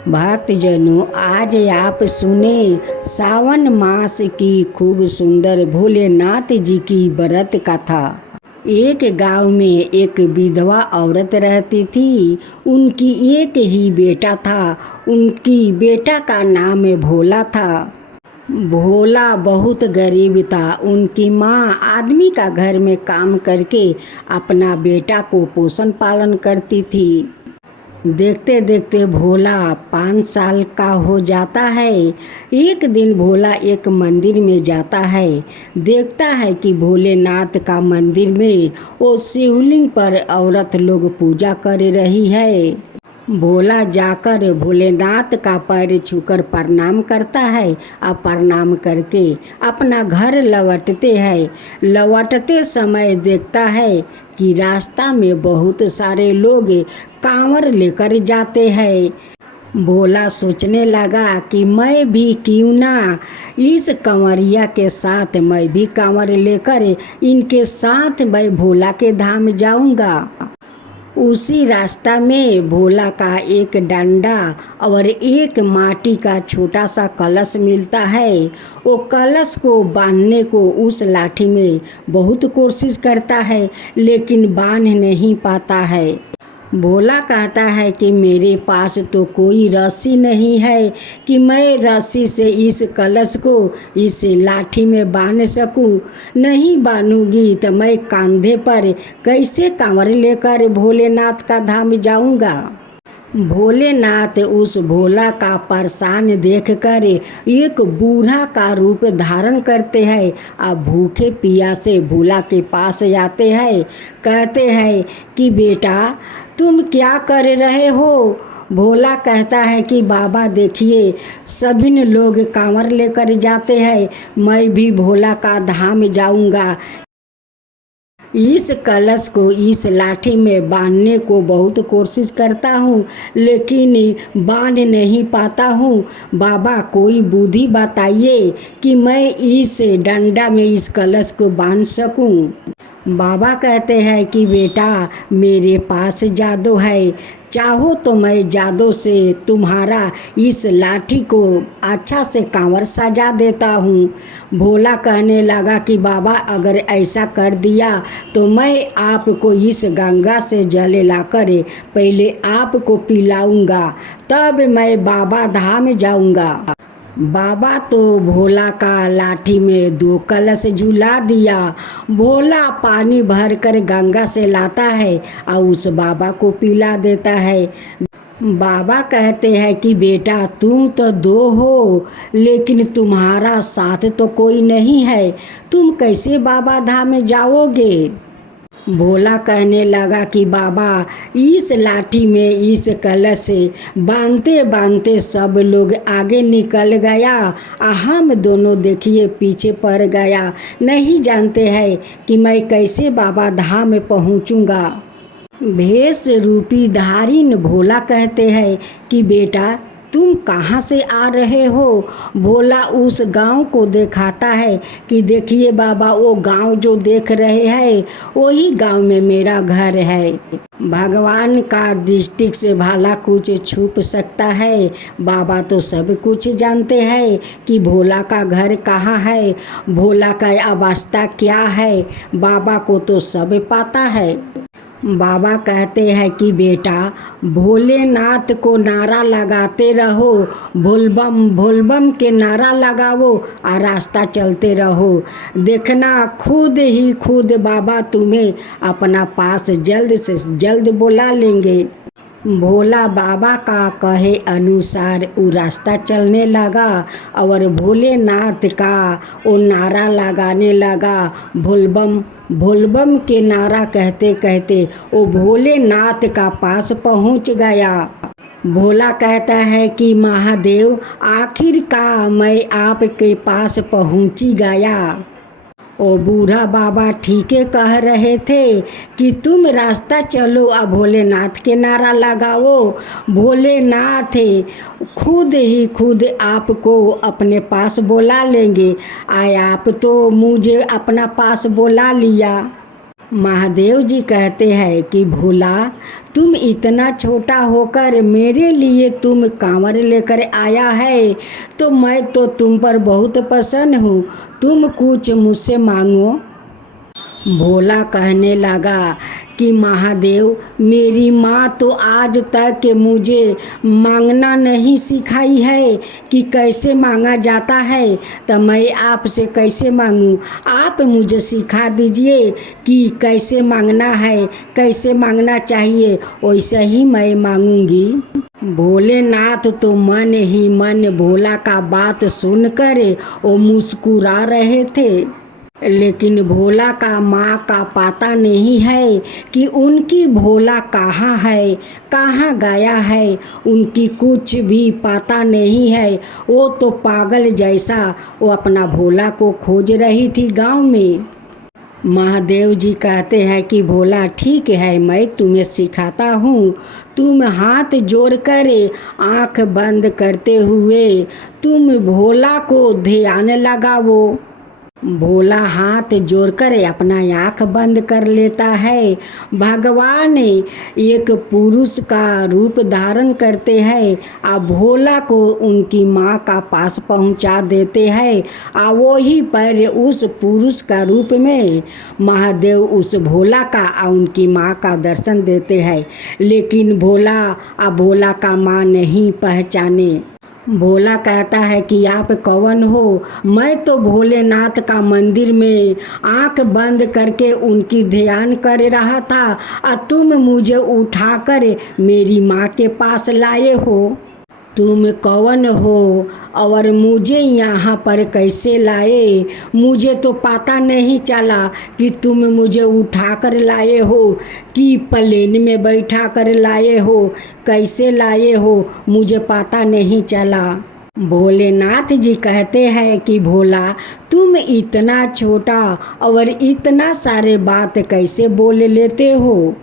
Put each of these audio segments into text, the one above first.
भक्तजनों, आज आप सुने सावन मास की खूब सुंदर भोलेनाथ जी की व्रत कथा। एक गांव में एक विधवा औरत रहती थी। उनकी एक ही बेटा था। उनकी बेटा का नाम भोला था। भोला बहुत गरीब था। उनकी माँ आदमी का घर में काम करके अपना बेटा को पोषण पालन करती थी। देखते देखते भोला 5 साल का हो जाता है। एक दिन भोला एक मंदिर में जाता है। देखता है कि भोलेनाथ का मंदिर में वो शिवलिंग पर औरत लोग पूजा कर रही है। भोला जाकर भोलेनाथ का पैर छूकर प्रणाम करता है और प्रणाम करके अपना घर लौटते हैं। लौटते समय देखता है कि रास्ता में बहुत सारे लोग कांवर लेकर जाते हैं। भोला सोचने लगा कि मैं भी क्यों ना इस कंवरिया के साथ मैं भी कांवर लेकर इनके साथ मैं भोला के धाम जाऊंगा। उसी रास्ता में भोला का एक डंडा और एक माटी का छोटा सा कलश मिलता है। वो कलश को बांधने को उस लाठी में बहुत कोशिश करता है, लेकिन बांध नहीं पाता है। भोला कहता है कि मेरे पास तो कोई रस्सी नहीं है कि मैं रस्सी से इस कलश को इस लाठी में बांध सकूं। नहीं बांधूंगी तो मैं कंधे पर कैसे कांवर लेकर भोलेनाथ का धाम जाऊंगा। भोलेनाथ उस भोला का परेशान देखकर एक बूढ़ा का रूप धारण करते हैं और भूखे प्यासे भोला के पास जाते हैं। कहते हैं कि बेटा तुम क्या कर रहे हो। भोला कहता है कि बाबा देखिए, सभी लोग कांवर लेकर जाते हैं, मैं भी भोला का धाम जाऊंगा। इस कलश को इस लाठी में बांधने को बहुत कोशिश करता हूँ, लेकिन बांध नहीं पाता हूँ। बाबा कोई बुद्धि बताइए कि मैं इस डंडा में इस कलश को बांध सकूँ। बाबा कहते हैं कि बेटा मेरे पास जादू है, चाहो तो मैं जादू से तुम्हारा इस लाठी को अच्छा से कांवर सजा देता हूँ। भोला कहने लगा कि बाबा अगर ऐसा कर दिया तो मैं आपको इस गंगा से जल लाकर पहले आपको पिलाऊंगा, तब मैं बाबा धाम जाऊंगा। बाबा तो भोला का लाठी में 2 कलश झुला दिया। भोला पानी भरकर गंगा से लाता है और उस बाबा को पिला देता है। बाबा कहते हैं कि बेटा तुम तो 2 हो, लेकिन तुम्हारा साथ तो कोई नहीं है, तुम कैसे बाबा धाम में जाओगे। भोला कहने लगा कि बाबा इस लाठी में इस कलश से बांधते बांधते सब लोग आगे निकल गया और हम दोनों देखिए पीछे पड़ गया। नहीं जानते हैं कि मैं कैसे बाबा धाम में पहुंचूंगा। भेष रूपी धारिन भोला कहते हैं कि बेटा तुम कहाँ से आ रहे हो। भोला उस गांव को दिखाता है कि देखिए बाबा, वो गांव जो देख रहे हैं वही गांव में मेरा घर है। भगवान का दृष्टि से भला कुछ छुप सकता है। बाबा तो सब कुछ जानते हैं कि भोला का घर कहाँ है, भोला का अवस्था क्या है। बाबा को तो सब पता है। बाबा कहते हैं कि बेटा भोलेनाथ को नारा लगाते रहो, बोलबम बोलबम के नारा लगाओ और रास्ता चलते रहो। देखना खुद ही खुद बाबा तुम्हें अपना पास जल्द से जल्द बुला लेंगे। भोला बाबा का कहे अनुसार वो रास्ता चलने लगा और भोलेनाथ का वो नारा लगाने लगा। भोलबम भोलबम के नारा कहते कहते वो भोलेनाथ का पास पहुंच गया। भोला कहता है कि महादेव आखिरकार मैं आपके पास पहुंची गया। ओ बूढ़ा बाबा ठीके कह रहे थे कि तुम रास्ता चलो और भोलेनाथ के नारा लगाओ। भोलेनाथ खुद ही खुद आपको अपने पास बुला लेंगे। आए आप तो मुझे अपना पास बुला लिया। महादेव जी कहते हैं कि भोला, तुम इतना छोटा होकर मेरे लिए तुम कांवर लेकर आया है, तो मैं तो तुम पर बहुत प्रसन्न हूँ। तुम कुछ मुझसे मांगो। भोला कहने लगा कि महादेव, मेरी माँ तो आज तक मुझे मांगना नहीं सिखाई है कि कैसे मांगा जाता है, तो मैं आपसे कैसे मांगूं। आप मुझे सिखा दीजिए कि कैसे मांगना है, कैसे मांगना चाहिए, वैसे ही मैं मांगूंगी। भोलेनाथ तो मन ही मन भोला का बात सुनकर वो मुस्कुरा रहे थे, लेकिन भोला का माँ का पता नहीं है कि उनकी भोला कहाँ है, कहाँ गया है, उनकी कुछ भी पता नहीं है। वो तो पागल जैसा वो अपना भोला को खोज रही थी गांव में। महादेव जी कहते हैं कि भोला, ठीक है, मैं तुम्हें सिखाता हूँ। तुम हाथ जोड़कर आँख बंद करते हुए तुम भोला को ध्यान लगाओ। भोला हाथ जोड़कर अपना आँख बंद कर लेता है। भगवान एक पुरुष का रूप धारण करते हैं और भोला को उनकी माँ का पास पहुँचा देते हैं और वही पर उस पुरुष का रूप में महादेव उस भोला का और उनकी माँ का दर्शन देते हैं। लेकिन भोला और भोला का माँ नहीं पहचाने। भोला कहता है कि आप कौन हो। मैं तो भोलेनाथ का मंदिर में आंख बंद करके उनकी ध्यान कर रहा था और तुम मुझे उठाकर मेरी माँ के पास लाए हो। तुम कौन हो और मुझे यहाँ पर कैसे लाए? मुझे तो पता नहीं चला कि तुम मुझे उठा कर लाए हो कि प्लेन में बैठा कर लाए हो, कैसे लाए हो, मुझे पता नहीं चला। भोलेनाथ जी कहते हैं कि भोला, तुम इतना छोटा और इतना सारे बात कैसे बोल लेते हो?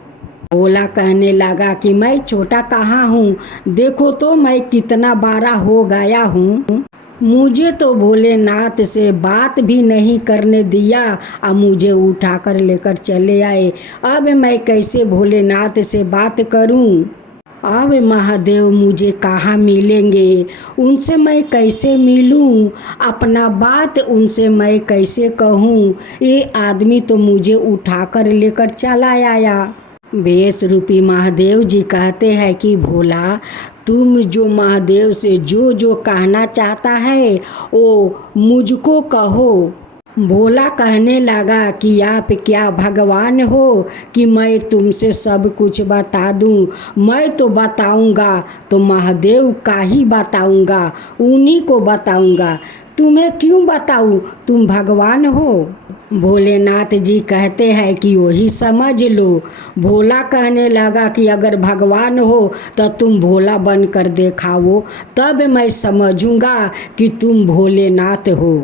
भोला कहने लगा कि मैं छोटा कहाँ हूँ, देखो तो मैं कितना बड़ा हो गया हूँ। मुझे तो भोलेनाथ से बात भी नहीं करने दिया और मुझे उठाकर लेकर चले आए। अब मैं कैसे भोलेनाथ से बात करूँ? अब महादेव मुझे कहाँ मिलेंगे? उनसे मैं कैसे मिलूं? अपना बात उनसे मैं कैसे कहूँ? ये आदमी तो मुझे उठाकर लेकर चला आया। बेस रूपी महादेव जी कहते हैं कि भोला, तुम जो महादेव से जो जो कहना चाहता है वो मुझको कहो। भोला कहने लगा कि आप क्या भगवान हो कि मैं तुमसे सब कुछ बता दूं? मैं तो बताऊंगा तो महादेव का ही बताऊंगा, उन्हीं को बताऊंगा। तुम्हें क्यों बताऊं? तुम भगवान हो। भोलेनाथ जी कहते हैं कि वही समझ लो। भोला कहने लगा कि अगर भगवान हो तो तुम भोला बन कर दिखाओ, तब मैं समझूंगा कि तुम भोलेनाथ हो।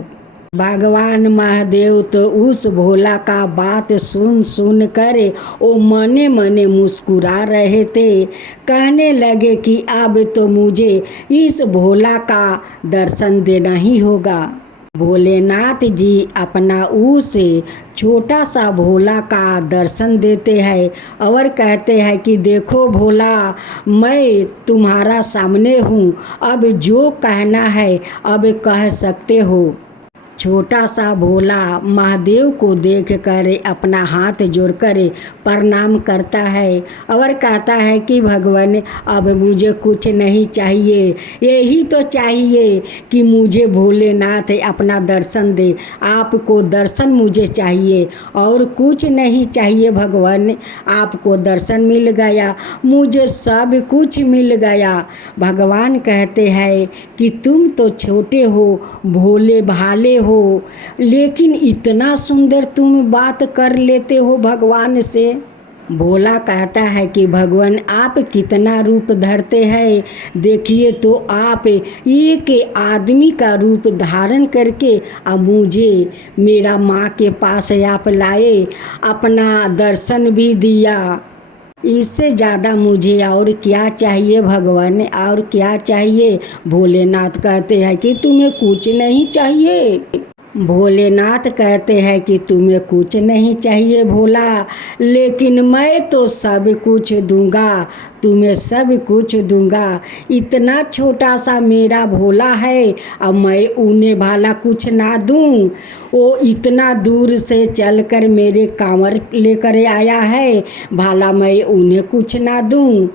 भगवान महादेव तो उस भोला का बात सुन कर वो मने मने मुस्कुरा रहे थे। कहने लगे कि अब तो मुझे इस भोला का दर्शन देना ही होगा। भोलेनाथ जी अपना उस छोटा सा भोला का दर्शन देते हैं और कहते हैं कि देखो भोला, मैं तुम्हारा सामने हूँ, अब जो कहना है अब कह सकते हो। छोटा सा भोला महादेव को देखकर अपना हाथ जोड़कर प्रणाम करता है और कहता है कि भगवान, अब मुझे कुछ नहीं चाहिए, यही तो चाहिए कि मुझे भोलेनाथ अपना दर्शन दे। आपको दर्शन मुझे चाहिए और कुछ नहीं चाहिए भगवान। आपको दर्शन मिल गया, मुझे सब कुछ मिल गया। भगवान कहते हैं कि तुम तो छोटे हो, भोले भाले हो, लेकिन इतना सुंदर तुम बात कर लेते हो भगवान से। भोला कहता है कि भगवान, आप कितना रूप धरते हैं, देखिए तो आप एक आदमी का रूप धारण करके अब मुझे मेरा माँ के पास आप लाए, अपना दर्शन भी दिया। इससे ज़्यादा मुझे और क्या चाहिए भगवान, और क्या चाहिए? भोलेनाथ कहते हैं कि तुम्हें कुछ नहीं चाहिए। भोलेनाथ कहते हैं कि तुम्हें कुछ नहीं चाहिए भोला, लेकिन मैं तो सब कुछ दूंगा, तुम्हें सब कुछ दूंगा। इतना छोटा सा मेरा भोला है, अब मैं उन्हें भाला कुछ ना दूं। वो इतना दूर से चलकर मेरे कांवर लेकर आया है, भाला मैं उन्हें कुछ ना दूं।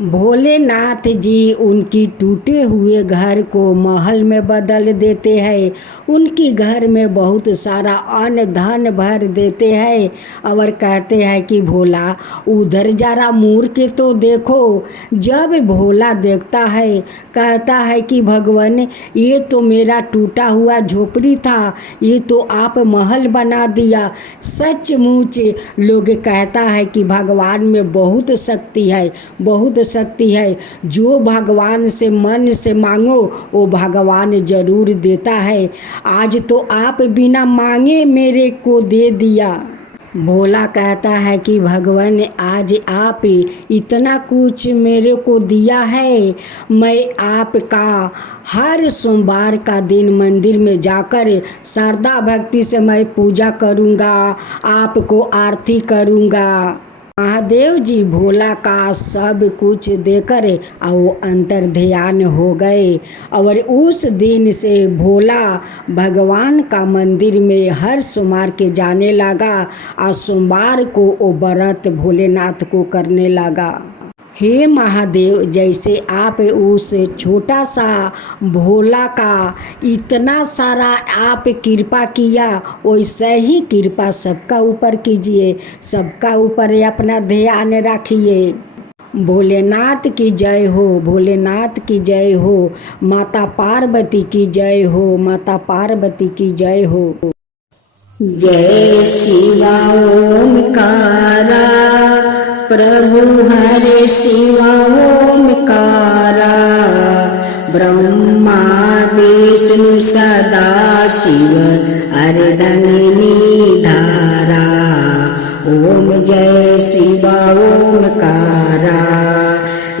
भोलेनाथ जी उनकी टूटे हुए घर को महल में बदल देते हैं, उनकी घर में बहुत सारा अन्न धन भर देते हैं और कहते हैं कि भोला उधर जरा मुड़ के तो देखो। जब भोला देखता है, कहता है कि भगवान ये तो मेरा टूटा हुआ झोपड़ी था, ये तो आप महल बना दिया। सचमुच लोग कहता है कि भगवान में बहुत शक्ति है, बहुत शक्ति है। जो भगवान से मन से मांगो वो भगवान जरूर देता है। आज तो आप बिना मांगे मेरे को दे दिया। भोला कहता है कि भगवान आज आप इतना कुछ मेरे को दिया है, मैं आपका हर सोमवार का दिन मंदिर में जाकर श्रद्धा भक्ति से मैं पूजा करूँगा, आपको आरती करूँगा। महादेव जी भोला का सब कुछ देकर और वो अंतर ध्यान हो गए और उस दिन से भोला भगवान का मंदिर में हर सोमवार के जाने लगा और सोमवार को वो व्रत भोलेनाथ को करने लगा। हे महादेव, जैसे आप उस छोटा सा भोला का इतना सारा आप कृपा किया, वैसे ही कृपा सबका ऊपर कीजिए, सबका ऊपर अपना ध्यान रखिए। भोलेनाथ की जय हो, भोलेनाथ की जय हो, माता पार्वती की जय हो, माता पार्वती की जय हो। जय शिवा ओमकारा, प्रभु हरे शिवा ओमकारा, ब्रह्मा विष्णु सदा शिव अर्धंगिनी धारा। ओम जय शिवा ओमकारा,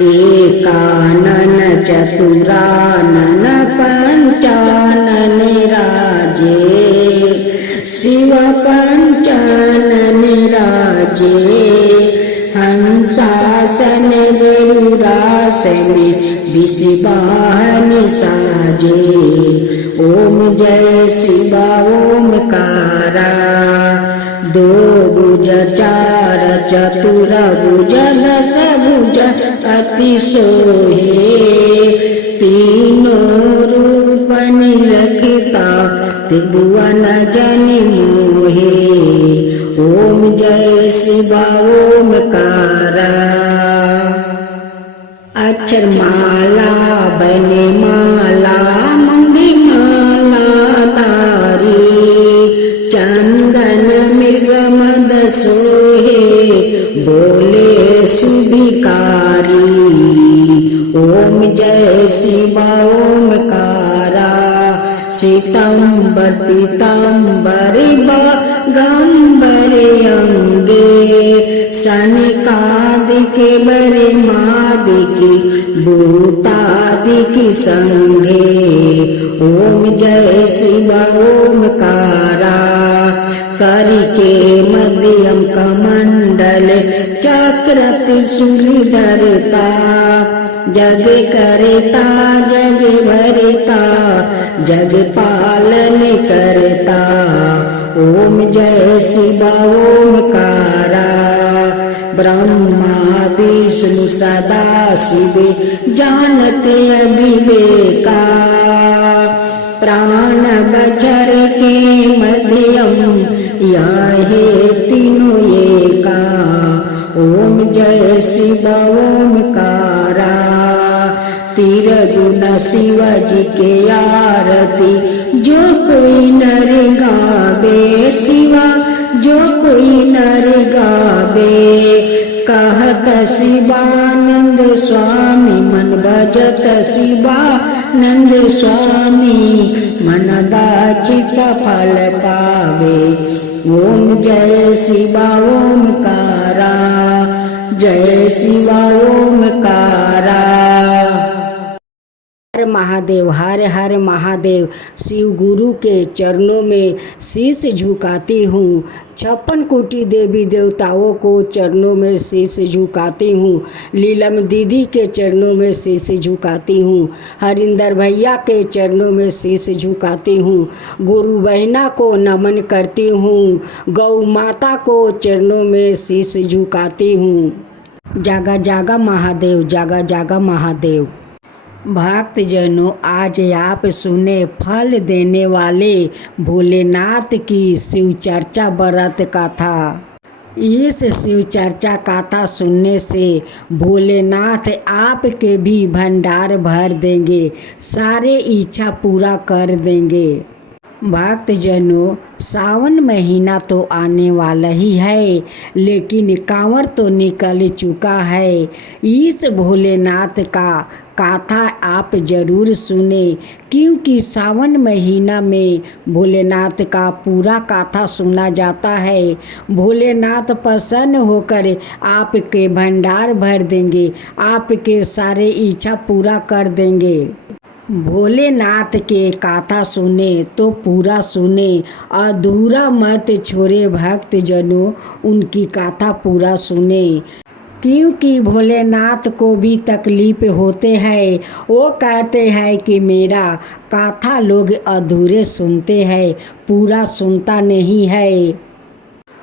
एकानन चतुरानन पंचानन राजे, शिव पंचानन राजे। हंसासन गरुड़ासन विषवाहन साजे। ओम जय शिवा ओमकारा, दो भुज चार चतुर भुज दस भुज अति सोहे, तीनों रूप निरखता त्रिभुवन जन मोहे। ओम जय शिवा ओमकारा, अक्षर माला बने माला मंगी माला तारी, चंदन मृग मद सोहे बोले सुभिकारी। ओम जय शिवा ओमकारा, श्वेतांबर पीतांबर बागंबर अंगे, सनकादिक बरे मादिक भूतादिक संगे। ओम जय शिवा ओमकारा, करिके मध्यम कमंडल चक्र त्रिशूल धरता, जग करता जग भरता जग पालन करता। ओम जय शिवा ओमकारा, ब्रह्मा विष्णु सदा शिव जानते अविवेका, प्राण बचर के मध्यम यहे तीनों एका। ओम जय शिवा ओमकारा, तीर गुण शिव जी के आरती जो कोई नर गावे, शिवा जो कोई नर गावे। कहत शिवानंद स्वामी मन भजत शिवानंद स्वामी, मन वांछित फल पावे। ओम जय शिवा ओमकारा, जय शिवा ओमकारा। हर महादेव, हर हर महादेव। शिव गुरु के चरणों में शीश झुकाती हूँ। 56 कोटि देवी देवताओं को चरणों में शीश झुकाती हूँ। लीलम दीदी के चरणों में शीश झुकाती हूँ। हरिंदर भैया के चरणों में शीश झुकाती हूँ। गुरु बहना को नमन करती हूँ। गौ माता को चरणों में शीश झुकाती हूँ। जागा जागा महादेव, जागा जागा महादेव। भक्तजनों, आज आप सुने फल देने वाले भोलेनाथ की शिव चर्चा व्रत कथा। इस शिव चर्चा कथा सुनने से भोलेनाथ आपके भी भंडार भर देंगे, सारे इच्छा पूरा कर देंगे। भक्तजनों, सावन महीना तो आने वाला ही है, लेकिन कांवर तो निकल चुका है। इस भोलेनाथ का कथा आप जरूर सुने, क्योंकि सावन महीना में भोलेनाथ का पूरा कथा सुना जाता है। भोलेनाथ प्रसन्न होकर आपके भंडार भर देंगे, आपके सारे इच्छा पूरा कर देंगे। भोलेनाथ के कथा सुने तो पूरा सुने, अधूरा मत छोड़े भक्तजनों, उनकी कथा पूरा सुने, क्योंकि भोलेनाथ को भी तकलीफ होते हैं। वो कहते हैं कि मेरा कथा लोग अधूरे सुनते हैं, पूरा सुनता नहीं है।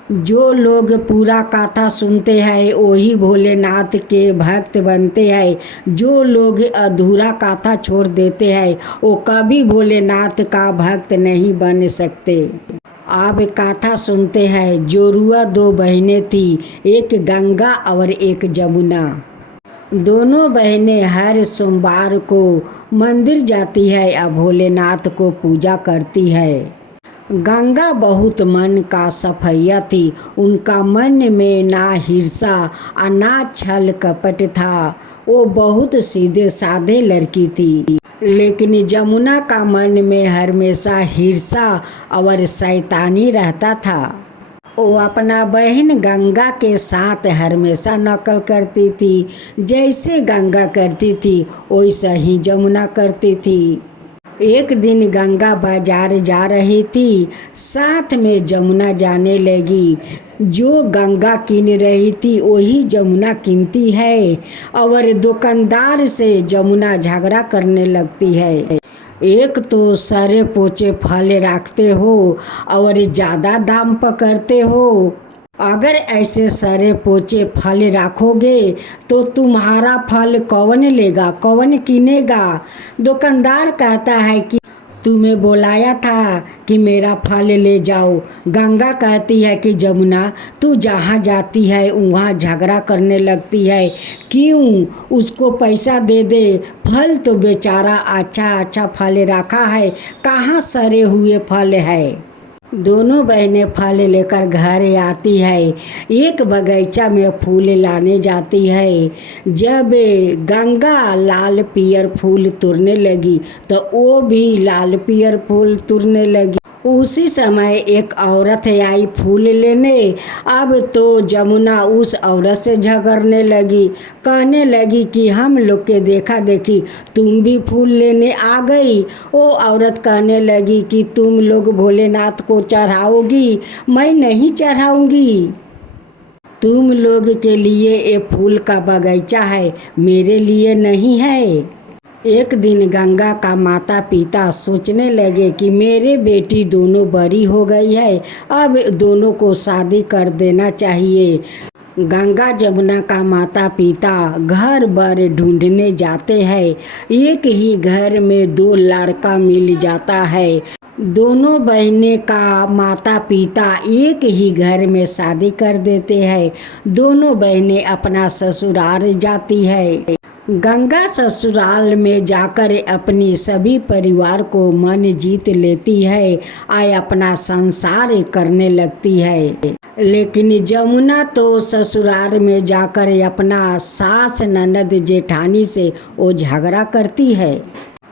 जो लोग पूरा कथा सुनते हैं वही भोलेनाथ के भक्त बनते हैं। जो लोग अधूरा कथा छोड़ देते हैं वो कभी भोलेनाथ का भक्त नहीं बन सकते। अब कथा सुनते हैं। जोरुआ 2 बहनें थी, एक गंगा और एक जमुना। दोनों बहनें हर सोमवार को मंदिर जाती है और भोलेनाथ को पूजा करती है। गंगा बहुत मन का सफैया थी। उनका मन में ना हिरसा और ना छल कपट था। वो बहुत सीधे साधे लड़की थी। लेकिन जमुना का मन में हमेशा हिरसा और शैतानी रहता था। वो अपना बहन गंगा के साथ हमेशा नकल करती थी। जैसे गंगा करती थी वैसा ही जमुना करती थी। एक दिन गंगा बाजार जा रही थी, साथ में जमुना जाने लगी। जो गंगा कीन रही थी वही जमुना कीनती है और दुकानदार से जमुना झगड़ा करने लगती है। एक तो सारे पोचे फल रखते हो और ज़्यादा दाम पकड़ते हो। अगर ऐसे सारे पोचे फल रखोगे तो तुम्हारा फल कौन लेगा, कौन किनेगा। दुकानदार कहता है कि तुम्हें बुलाया था कि मेरा फल ले जाओ। गंगा कहती है कि जमुना, तू जहाँ जाती है वहाँ झगड़ा करने लगती है, क्यों उसको पैसा दे दे। फल तो बेचारा अच्छा अच्छा फल रखा है, कहाँ सड़े हुए फल है। दोनों बहनें फल लेकर घर आती है। एक बगीचा में फूल लाने जाती है। जब गंगा लाल पियर फूल तोड़ने लगी तो वो भी लाल पियर फूल तोड़ने लगी। उसी समय एक औरत आई फूल लेने। अब तो जमुना उस औरत से झगड़ने लगी, कहने लगी कि हम लोग के देखा देखी तुम भी फूल लेने आ गई। वो औरत कहने लगी कि तुम लोग भोलेनाथ को चढ़ाओगी, मैं नहीं चढ़ाऊंगी। तुम लोग के लिए ये फूल का बगीचा है, मेरे लिए नहीं है। एक दिन गंगा का माता पिता सोचने लगे कि मेरे बेटी दोनों बड़ी हो गई है, अब दोनों को शादी कर देना चाहिए। गंगा जमुना का माता पिता घर भर ढूंढने जाते हैं। एक ही घर में 2 लड़का मिल जाता है। दोनों बहनें का माता पिता एक ही घर में शादी कर देते हैं। दोनों बहनें अपना ससुराल जाती है। गंगा ससुराल में जाकर अपनी सभी परिवार को मन जीत लेती है और अपना संसार करने लगती है। लेकिन जमुना तो ससुराल में जाकर अपना सास ननद जेठानी से वो झगड़ा करती है।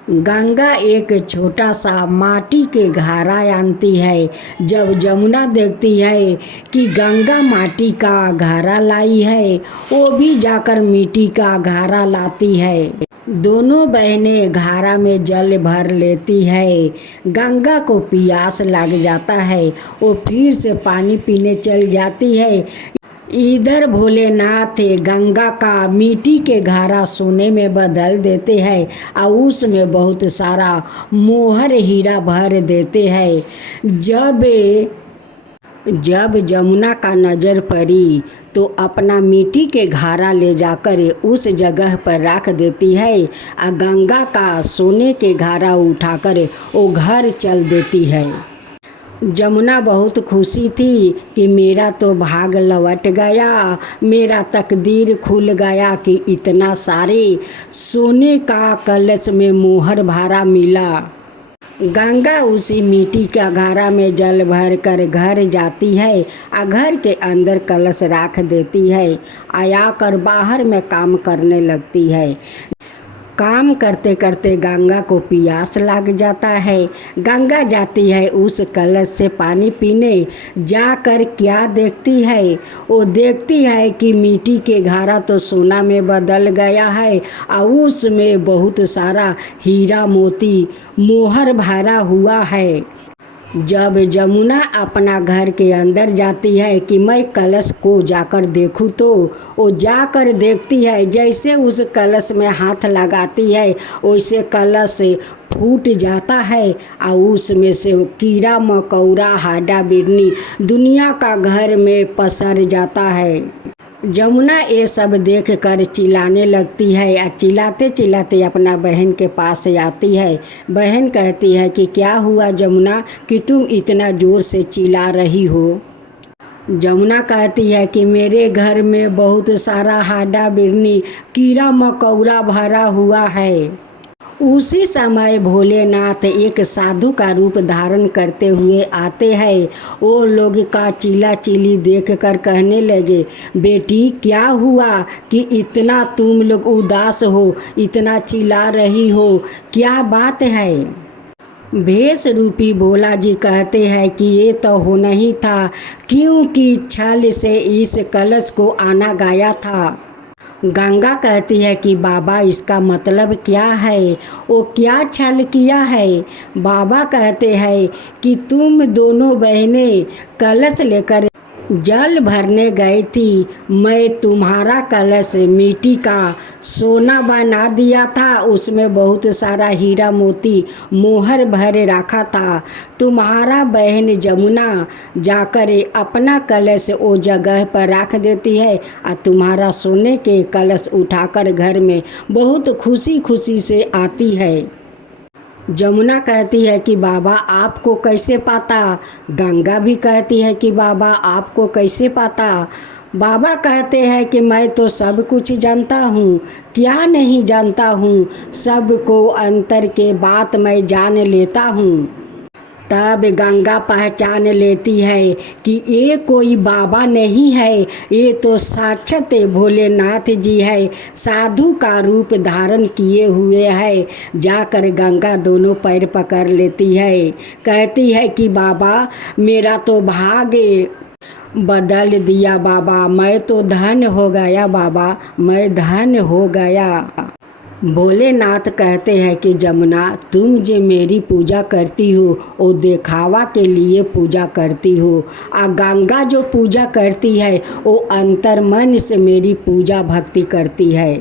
गंगा एक छोटा सा माटी के घड़ा आनती है। जब जमुना देखती है कि गंगा माटी का घड़ा लाई है, वो भी जाकर मिट्टी का घड़ा लाती है। दोनों बहनें घारा में जल भर लेती है। गंगा को प्यास लग जाता है, वो फिर से पानी पीने चल जाती है। इधर भोलेनाथ गंगा का मिट्टी के घारा सोने में बदल देते हैं और उसमें बहुत सारा मोहर हीरा भर देते हैं। जब जमुना का नज़र पड़ी तो अपना मिट्टी के घारा ले जाकर उस जगह पर रख देती है और गंगा का सोने के घारा उठाकर वो घर चल देती है। जमुना बहुत खुशी थी कि मेरा तो भाग लौट गया, मेरा तकदीर खुल गया कि इतना सारे सोने का कलश में मोहर भरा मिला। गंगा उसी मिट्टी का घारा में जल भर कर घर जाती है और घर के अंदर कलश रख देती है। आया कर बाहर में काम करने लगती है। काम करते करते गंगा को प्यास लग जाता है। गंगा जाती है उस कलश से पानी पीने। जाकर क्या देखती है? वो देखती है कि मिट्टी के घारा तो सोना में बदल गया है और उसमें बहुत सारा हीरा मोती मोहर भरा हुआ है। जब जमुना अपना घर के अंदर जाती है कि मैं कलश को जाकर देखूं तो वो जाकर देखती है, जैसे उस कलश में हाथ लगाती है वैसे कलश फूट जाता है और उसमें से कीड़ा मकोड़ा हाडा बिरनी दुनिया का घर में पसर जाता है। जमुना ये सब देख कर चिल्लाने लगती है और चिल्लाते चिल्लाते अपना बहन के पास आती है। बहन कहती है कि क्या हुआ जमुना कि तुम इतना ज़ोर से चिल्ला रही हो? जमुना कहती है कि मेरे घर में बहुत सारा हाडा बिरनी कीड़ा मकोड़ा भरा हुआ है। उसी समय भोलेनाथ एक साधु का रूप धारण करते हुए आते हैं। वो लोग का चिल्ला चिल्ली देख कर कहने लगे, बेटी क्या हुआ कि इतना तुम लोग उदास हो, इतना चिल्ला रही हो, क्या बात है? भेष रूपी भोला जी कहते हैं कि ये तो होना ही था, क्योंकि छल से इस कलश को आना गया था। गंगा कहती है कि बाबा इसका मतलब क्या है? वो क्या छल किया है? बाबा कहते हैं कि तुम दोनों बहनें कलश लेकर जल भरने गई थी। मैं तुम्हारा कलश मिट्टी का सोना बना दिया था, उसमें बहुत सारा हीरा मोती मोहर भर रखा था। तुम्हारा बहन जमुना जाकर अपना कलश वो जगह पर रख देती है और तुम्हारा सोने के कलश उठाकर घर में बहुत खुशी खुशी से आती है। जमुना कहती है कि बाबा आपको कैसे पता? गंगा भी कहती है कि बाबा आपको कैसे पता? बाबा कहते हैं कि मैं तो सब कुछ जानता हूँ, क्या नहीं जानता हूँ, सबको अंतर के बात मैं जान लेता हूँ। तब गंगा पहचान लेती है कि ये कोई बाबा नहीं है, ये तो साक्षात भोलेनाथ जी है, साधु का रूप धारण किए हुए है। जाकर गंगा दोनों पैर पकड़ लेती है, कहती है कि बाबा मेरा तो भाग्य बदल दिया बाबा, मैं तो धन हो गया बाबा, मैं धन हो गया। भोलेनाथ कहते हैं कि जमुना तुम जो मेरी पूजा करती हो वो दिखावा के लिए पूजा करती हो, और गंगा जो पूजा करती है वो अंतर मन से मेरी पूजा भक्ति करती है।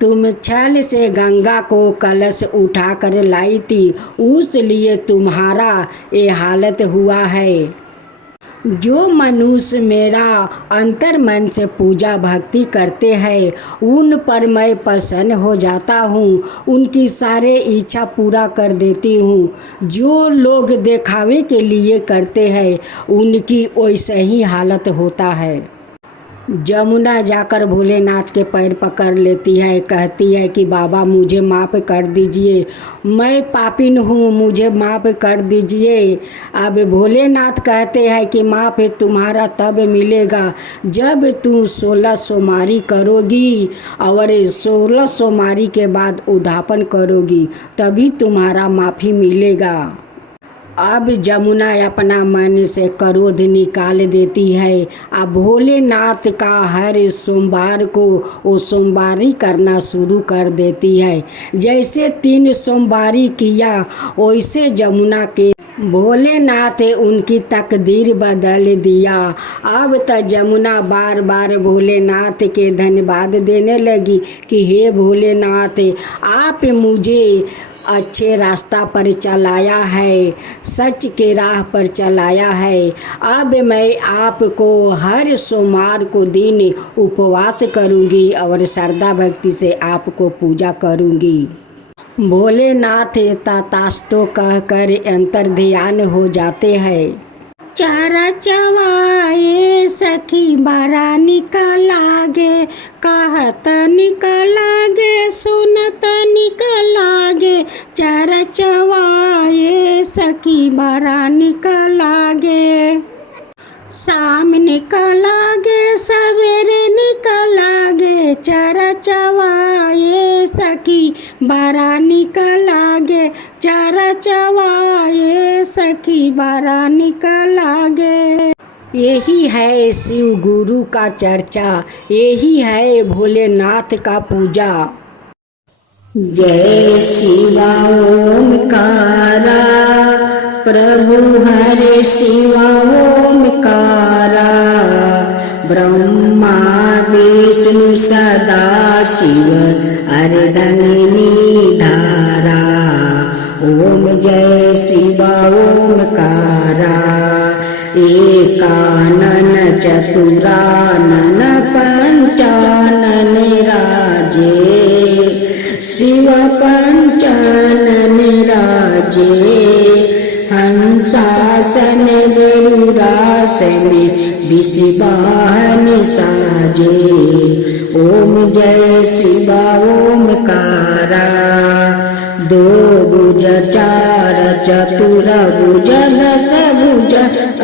तुम छल से गंगा को कलश उठा कर लाई थी, उस लिए तुम्हारा ये हालत हुआ है। जो मनुष्य मेरा अंतर मन से पूजा भक्ति करते हैं उन पर मैं प्रसन्न हो जाता हूँ, उनकी सारे इच्छा पूरा कर देती हूँ। जो लोग दिखावे के लिए करते हैं उनकी वैसे ही हालत होता है। जमुना जाकर भोलेनाथ के पैर पकड़ लेती है, कहती है कि बाबा मुझे माफ़ कर दीजिए, मैं पापिन हूँ, मुझे माफ़ कर दीजिए। अब भोलेनाथ कहते हैं कि माफ़ तुम्हारा तब मिलेगा जब तुम 16 सोमवारी करोगी और 16 सोमवारी के बाद उद्यापन करोगी, तभी तुम्हारा माफ़ी मिलेगा। अब जमुना अपना मन से क्रोध निकाल देती है। अब भोलेनाथ का हर सोमवार को वो सोमवारी करना शुरू कर देती है। जैसे 3 सोमवारी किया वैसे जमुना के भोलेनाथ उनकी तकदीर बदल दिया। अब तो जमुना बार बार भोलेनाथ के धन्यवाद देने लगी कि हे भोलेनाथ, आप मुझे अच्छे रास्ता पर चलाया है, सच के राह पर चलाया है। अब मैं आपको हर सोमवार को दिन उपवास करूंगी और श्रद्धा भक्ति से आपको पूजा करूंगी। भोलेनाथ तथास्तु कहकर अंतर ध्यान हो जाते हैं। चारा चवाए सखी बारा निकलागे, कहत निकलागे, सुनत निकलागे। चारा चवाए सखी बारा निकलागे, शाम निकलागे, सवेरे निकलागे। चारा चवाए सखी बारा निकलागे, चारा चवाए सखी बारा निकलागे। यही है शिव गुरु का चर्चा, यही है भोलेनाथ का पूजा। जय शिवा ओमकारा, प्रभु हरे शिवा ओमकारा। ब्रह्मा विष्णु सदा शिव अर्धंगिनी धारा। ओम जय शिवा ओमकारा। एकानन चतुरानन पंचानन राजे, शिव पंचानन राजे। हंसासन गरुड़ासन विषवाहन साजे। ओम जय शिवा ओमकारा। दो भुज चार चतुर भुज दस भुज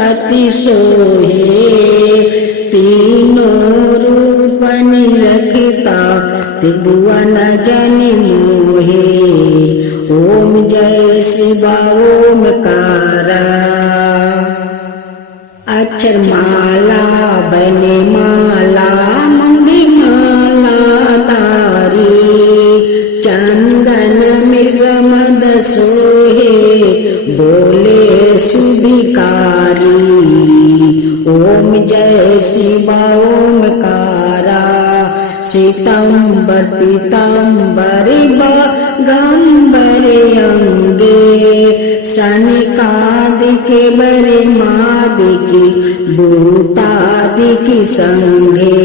अति सोहे। तीनों रूप निरखता त्रिभुवन जन मोहे। ओम जय शिवा ओमकारा। अक्षर माला बने माला, मंगी माला तारी। चंदन मृग मद सोहे, बोले सुधिकारी। ओम जय शिवा ओमकारा। श्वेतांबर पीतांबर बागंबर अंगे। सनकादिके बरे मादिकी भूतादिकी संगे।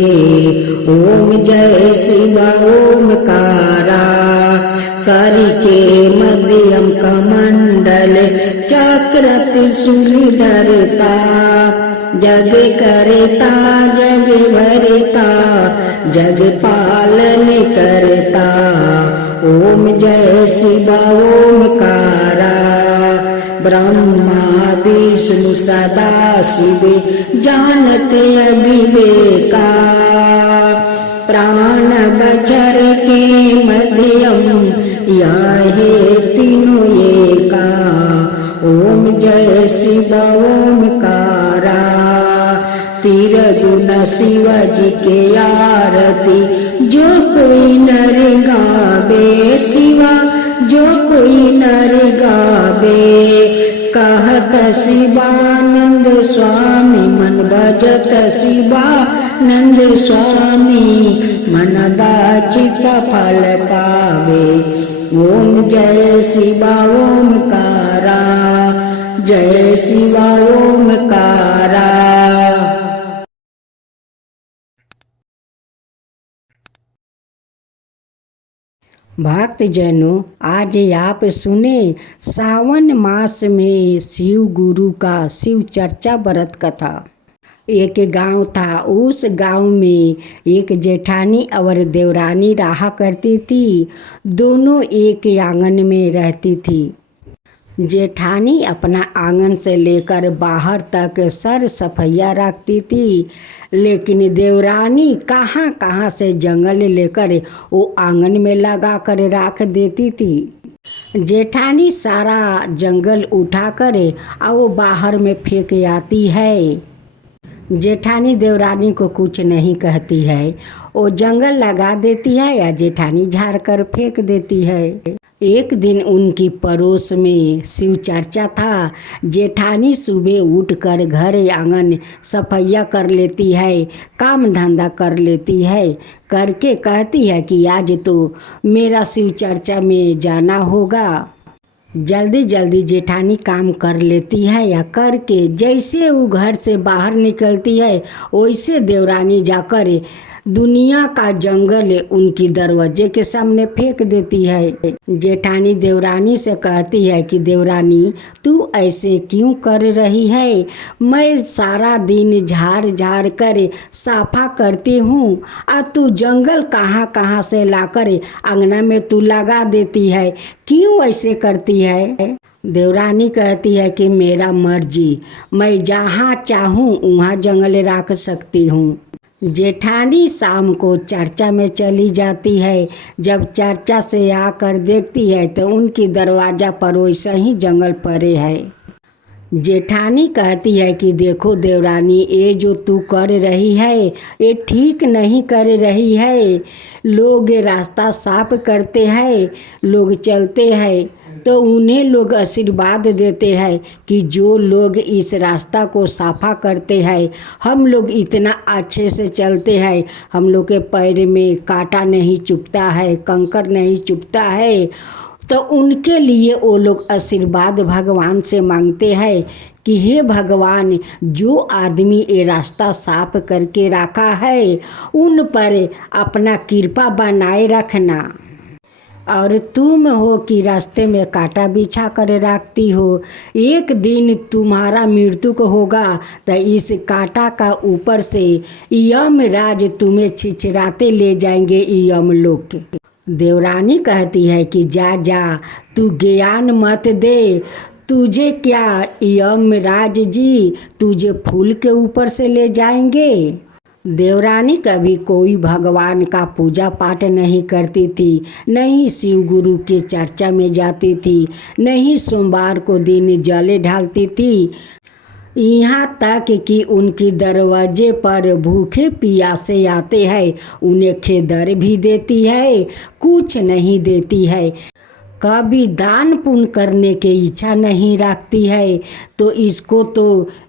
ओम जय शिवा ओमकारा। करिके मध्यम कमंडल चक्र त्रिशूल धरता। जग करता जग भरता, जग पालन करता। ओम जय शिवा ओमकारा। ब्रह्मा विष्णु सदा शिव जानते अविवेका। प्राण बचर के मध्यम यहे तीनों एका। ओम जय शिवा ओमकारा। तिरगुण शिव जी के आरती जो कोई नर गावे। शिवा जो कोई नर गावे। कहत शिवानंद स्वामी मन भजत शिवानंद स्वामी। मन वांछित फल पावे। ओम जय शिवा ओमकारा। जय शिवा ओमकारा। भक्त जनों, आज आप सुने सावन मास में शिव गुरु का शिव चर्चा व्रत कथा। एक गांव था, उस गांव में एक जेठानी और देवरानी रहा करती थी। दोनों एक आंगन में रहती थी। जेठानी अपना आंगन से लेकर बाहर तक सर सफैया रखती थी, लेकिन देवरानी कहाँ कहाँ से जंगल लेकर वो आंगन में लगा कर रख देती थी। जेठानी सारा जंगल उठाकर और वो बाहर में फेंक आती है। जेठानी देवरानी को कुछ नहीं कहती है, वो जंगल लगा देती है या जेठानी झाड़ कर फेंक देती है। एक दिन उनकी पड़ोस में शिव चर्चा था। जेठानी सुबह उठकर घर आंगन सफैया कर लेती है, काम धंधा कर लेती है, करके कहती है कि आज तो मेरा शिव चर्चा में जाना होगा। जल्दी जल्दी जेठानी काम कर लेती है या करके जैसे वो घर से बाहर निकलती है वैसे देवरानी जाकर दुनिया का जंगल उनकी दरवाजे के सामने फेंक देती है। जेठानी देवरानी से कहती है कि देवरानी तू ऐसे क्यों कर रही है? मैं सारा दिन झाड़ झाड़ कर साफा करती हूँ और तू जंगल कहाँ कहाँ से लाकर अंगना में तू लगा देती है, क्यों ऐसे करती है? देवरानी कहती है कि मेरा मर्जी, मैं जहाँ चाहूँ वहाँ जंगल रख सकती हूँ। जेठानी शाम को चर्चा में चली जाती है। जब चर्चा से आकर देखती है तो उनकी दरवाजा पर वैसा ही जंगल पड़े है। जेठानी कहती है कि देखो देवरानी, ये जो तू कर रही है ये ठीक नहीं कर रही है। लोग रास्ता साफ करते हैं, लोग चलते हैं तो उन्हें लोग आशीर्वाद देते हैं कि जो लोग इस रास्ता को साफा करते हैं, हम लोग इतना अच्छे से चलते हैं, हम लोग के पैर में कांटा नहीं चुभता है, कंकड़ नहीं चुभता है, तो उनके लिए वो लोग आशीर्वाद भगवान से मांगते हैं कि हे भगवान, जो आदमी ये रास्ता साफ करके रखा है उन पर अपना कृपा बनाए रखना। और तुम हो कि रास्ते में कांटा बिछा कर रखती हो, एक दिन तुम्हारा मृत्यु को होगा तो इस कांटा का ऊपर से यमराज तुम्हें छिछराते ले जाएंगे यमलोक। देवरानी कहती है कि जा जा, तू ज्ञान मत दे, तुझे क्या यमराज जी तुझे फूल के ऊपर से ले जाएंगे। देवरानी कभी कोई भगवान का पूजा पाठ नहीं करती थी, नहीं शिव गुरु के चर्चा में जाती थी, नहीं सोमवार को दिन जल ढालती थी। यहाँ तक कि उनकी दरवाजे पर भूखे प्यासे आते हैं, उन्हें खेदर भी देती है, कुछ नहीं देती है। कभी दान पुण्य करने की इच्छा नहीं रखती है, तो इसको तो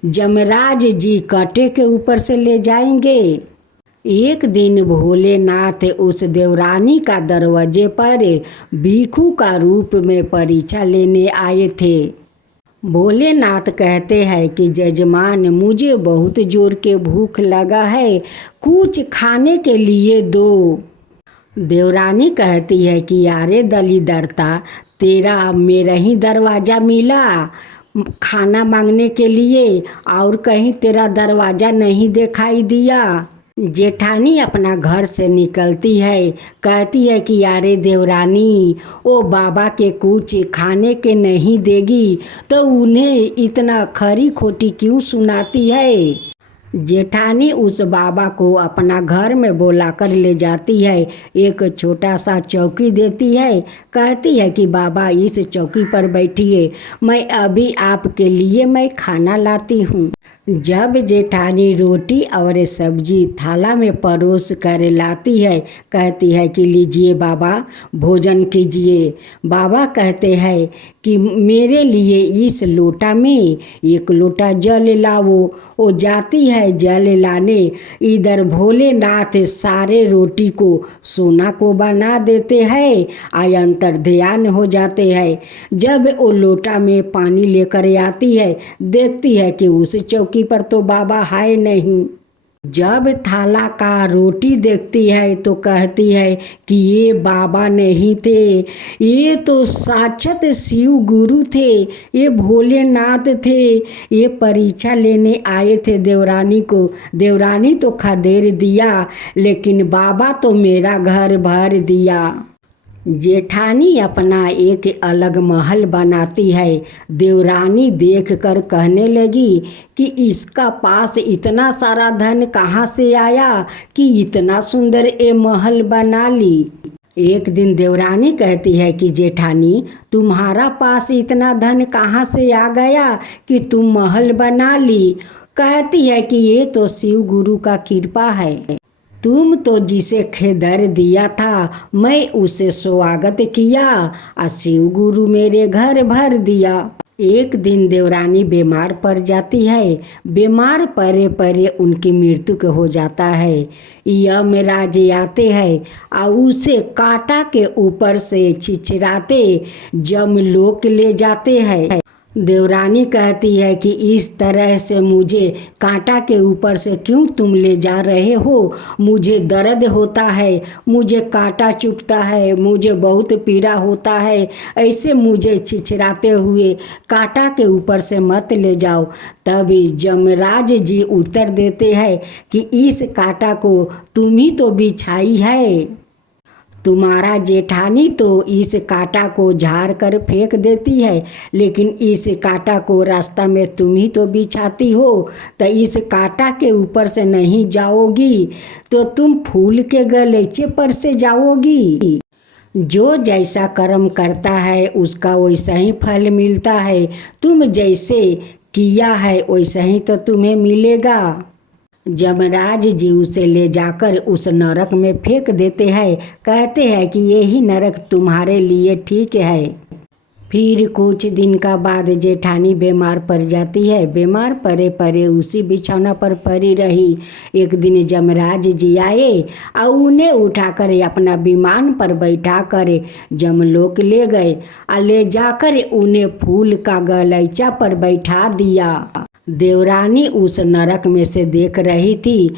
यमराज जी कांटे के ऊपर से ले जाएंगे। एक दिन भोलेनाथ उस देवरानी का दरवाजे पर भिक्षु का रूप में परीक्षा लेने आए थे। भोलेनाथ कहते हैं कि जजमान, मुझे बहुत जोर के भूख लगा है, कुछ खाने के लिए दो। देवरानी कहती है कि यारे दलिदरता, तेरा मेरा ही दरवाज़ा मिला खाना मांगने के लिए, और कहीं तेरा दरवाज़ा नहीं दिखाई दिया। जेठानी अपना घर से निकलती है, कहती है कि यारे देवरानी, ओ बाबा के कुछ खाने के नहीं देगी तो उन्हें इतना खरी खोटी क्यों सुनाती है। जेठानी उस बाबा को अपना घर में बुलाकर ले जाती है, एक छोटा सा चौकी देती है, कहती है कि बाबा इस चौकी पर बैठिए, मैं अभी आपके लिए मैं खाना लाती हूँ। जब जेठानी रोटी और सब्जी थाला में परोस कर लाती है, कहती है कि लीजिए बाबा भोजन कीजिए। बाबा कहते हैं कि मेरे लिए इस लोटा में एक लोटा जल लाओ। वो जाती है जल लाने, इधर भोलेनाथ सारे रोटी को सोना को बना देते हैं, अंतर ध्यान हो जाते हैं। जब वो लोटा में पानी लेकर आती है, देखती है कि उस चौकी पर तो बाबा है नहीं। जब थाला का रोटी देखती है तो कहती है कि ये बाबा नहीं थे, ये तो साक्षात शिव गुरु थे, ये भोलेनाथ थे, ये परीक्षा लेने आए थे देवरानी को। देवरानी तो खदेड़ दिया, लेकिन बाबा तो मेरा घर भर दिया। जेठानी अपना एक अलग महल बनाती है। देवरानी देखकर कहने लगी कि इसका पास इतना सारा धन कहाँ से आया कि इतना सुंदर ये महल बना ली। एक दिन देवरानी कहती है कि जेठानी, तुम्हारा पास इतना धन कहाँ से आ गया कि तुम महल बना ली। कहती है कि ये तो शिव गुरु का कृपा है। तुम तो जिसे खेदर दिया था मैं उसे स्वागत किया और शिव गुरु मेरे घर भर दिया। एक दिन देवरानी बीमार पड़ जाती है। बीमार पड़े पड़े उनकी मृत्यु हो जाता है। यमराज आते हैं और उसे कांटा के ऊपर से छिछराते जमलोक ले जाते हैं। देवरानी कहती है कि इस तरह से मुझे कांटा के ऊपर से क्यों तुम ले जा रहे हो? मुझे दर्द होता है, मुझे कांटा चुभता है, मुझे बहुत पीड़ा होता है। ऐसे मुझे छिछराते हुए कांटा के ऊपर से मत ले जाओ। तभी यमराज जी उत्तर देते हैं कि इस कांटा को तुम ही तो बिछाई है। तुम्हारा जेठानी तो इस कांटा को झाड़ कर फेंक देती है, लेकिन इस कांटा को रास्ता में तुम ही तो बिछाती हो। तो इस कांटा के ऊपर से नहीं जाओगी तो तुम फूल के गलीचे पर से जाओगी। जो जैसा कर्म करता है उसका वैसा ही फल मिलता है। तुम जैसे किया है वैसा ही तो तुम्हें मिलेगा। यमराज जी उसे ले जाकर उस नरक में फेंक देते हैं। कहते हैं कि यही नरक तुम्हारे लिए ठीक है। फिर कुछ दिन का बाद जेठानी बीमार पड़ जाती है। बीमार पड़े पड़े उसी बिछौना पर पड़ी रही। एक दिन यमराज जी आए और उन्हें उठाकर अपना विमान पर बैठाकर जमलोक ले गए और ले जाकर उन्हें फूल का गलीचा पर बैठा दिया। देवरानी उस नरक में से देख रही थी।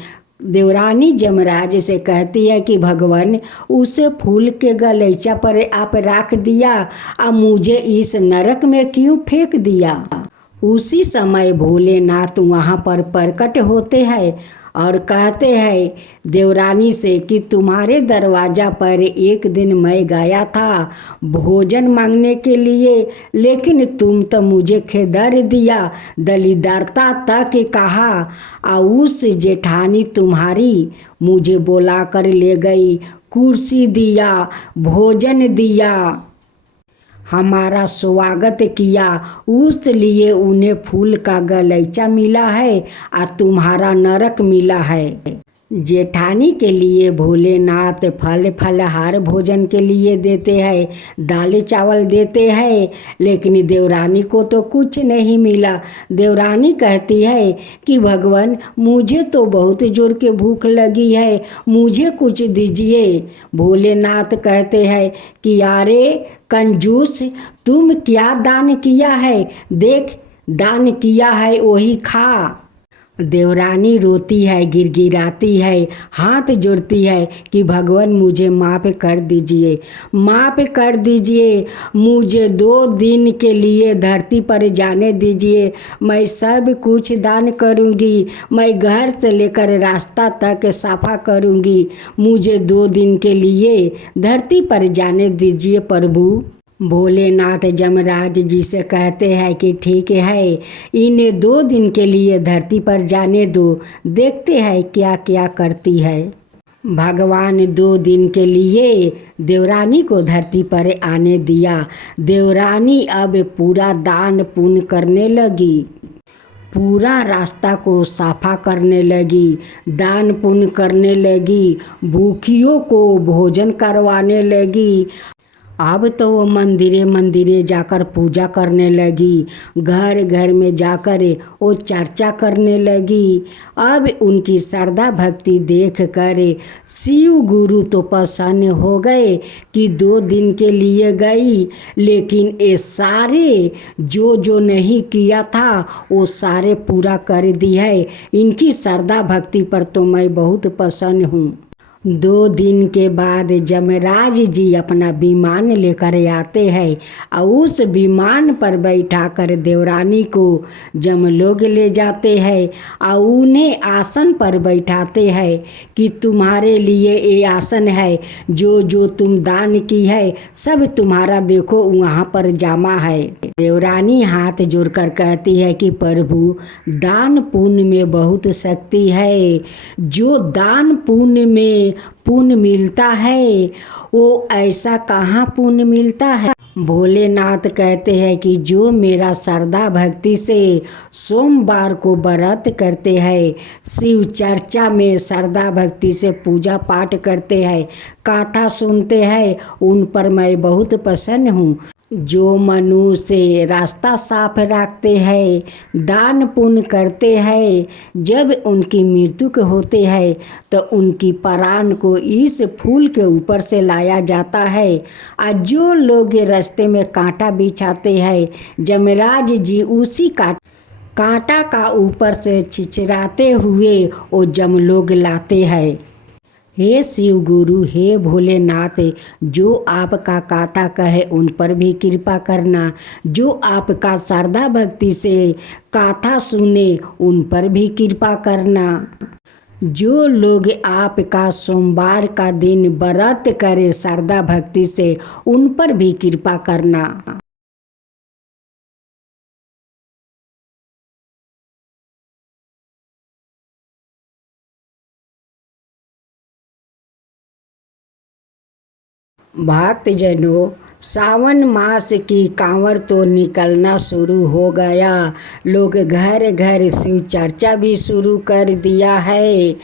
देवरानी यमराज से कहती है कि भगवान, उसे फूल के गलीचा पर आप रख दिया और मुझे इस नरक में क्यों फेंक दिया? उसी समय भोलेनाथ वहाँ पर प्रकट होते हैं और कहते हैं देवरानी से कि तुम्हारे दरवाज़ा पर एक दिन मैं गया था भोजन मांगने के लिए, लेकिन तुम तो मुझे खेदर दिया, दलीदरता तक कहा और उस जेठानी तुम्हारी मुझे बुला कर ले गई, कुर्सी दिया, भोजन दिया, हमारा स्वागत किया। उस लिए उन्हें फूल का गलीचा मिला है और तुम्हारा नरक मिला है। जेठानी के लिए भोलेनाथ फल फलहार भोजन के लिए देते हैं, दाल चावल देते हैं, लेकिन देवरानी को तो कुछ नहीं मिला। देवरानी कहती है कि भगवान, मुझे तो बहुत जोर के भूख लगी है, मुझे कुछ दीजिए। भोलेनाथ कहते हैं कि अरे कंजूस, तुम क्या दान किया है? देख, दान किया है वही खा। देवरानी रोती है, गिड़गिड़ाती है, हाथ जोड़ती है कि भगवान मुझे माफ़ कर दीजिए, माफ़ कर दीजिए, मुझे 2 दिन के लिए धरती पर जाने दीजिए। मैं सब कुछ दान करूंगी, मैं घर से लेकर रास्ता तक सफा करूंगी, मुझे 2 दिन के लिए धरती पर जाने दीजिए प्रभु। भोलेनाथ यमराज जी से कहते हैं कि ठीक है, इन्हें 2 दिन के लिए धरती पर जाने दो, देखते हैं क्या क्या करती है। भगवान 2 दिन के लिए देवरानी को धरती पर आने दिया। देवरानी अब पूरा दान पुण्य करने लगी, पूरा रास्ता को साफा करने लगी, दान पुण्य करने लगी, भूखियों को भोजन करवाने लगी। अब तो वो मंदिरे मंदिरे जाकर पूजा करने लगी, घर घर में जाकर वो चर्चा करने लगी। अब उनकी श्रद्धा भक्ति देख कर शिव गुरु तो प्रसन्न हो गए कि 2 दिन के लिए गई, लेकिन ये सारे जो नहीं किया था वो सारे पूरा कर दी है। इनकी श्रद्धा भक्ति पर तो मैं बहुत प्रसन्न हूँ। 2 दिन के बाद यमराज जी अपना विमान लेकर आते हैं और उस विमान पर बैठाकर देवरानी को जमलोक ले जाते हैं और उन्हें आसन पर बैठाते हैं कि तुम्हारे लिए ये आसन है, जो तुम दान की है सब तुम्हारा देखो वहाँ पर जमा है। देवरानी हाथ जोड़कर कहती है कि प्रभु, दान पुण्य में बहुत शक्ति है, जो दान पुण्य में में पुण्य मिलता है, वो ऐसा कहाँ पुण्य मिलता है। भोलेनाथ कहते हैं कि जो मेरा श्रद्धा भक्ति से सोमवार को व्रत करते हैं, शिव चर्चा में श्रद्धा भक्ति से पूजा पाठ करते हैं, कथा सुनते हैं, उन पर मैं बहुत प्रसन्न हूँ। जो मनुष्य रास्ता साफ रखते हैं, दान पुण्य करते हैं, जब उनकी मृत्यु के होते हैं तो उनकी प्राण को इस फूल के ऊपर से लाया जाता है। और जो लोग रास्ते में कांटा बिछाते हैं, जमराज जी उसी कांटा का ऊपर से छिछराते हुए वो जमलोग लाते हैं। हे शिव गुरु, हे भोलेनाथ, जो आपका कथा कहे उन पर भी कृपा करना। जो आपका श्रद्धा भक्ति से कथा सुने उन पर भी कृपा करना। जो लोग आपका सोमवार का दिन व्रत करे श्रद्धा भक्ति से, उन पर भी कृपा करना। भक्तजनों, सावन मास की कांवर तो निकलना शुरू हो गया। लोग घर घर शिव चर्चा भी शुरू कर दिया है।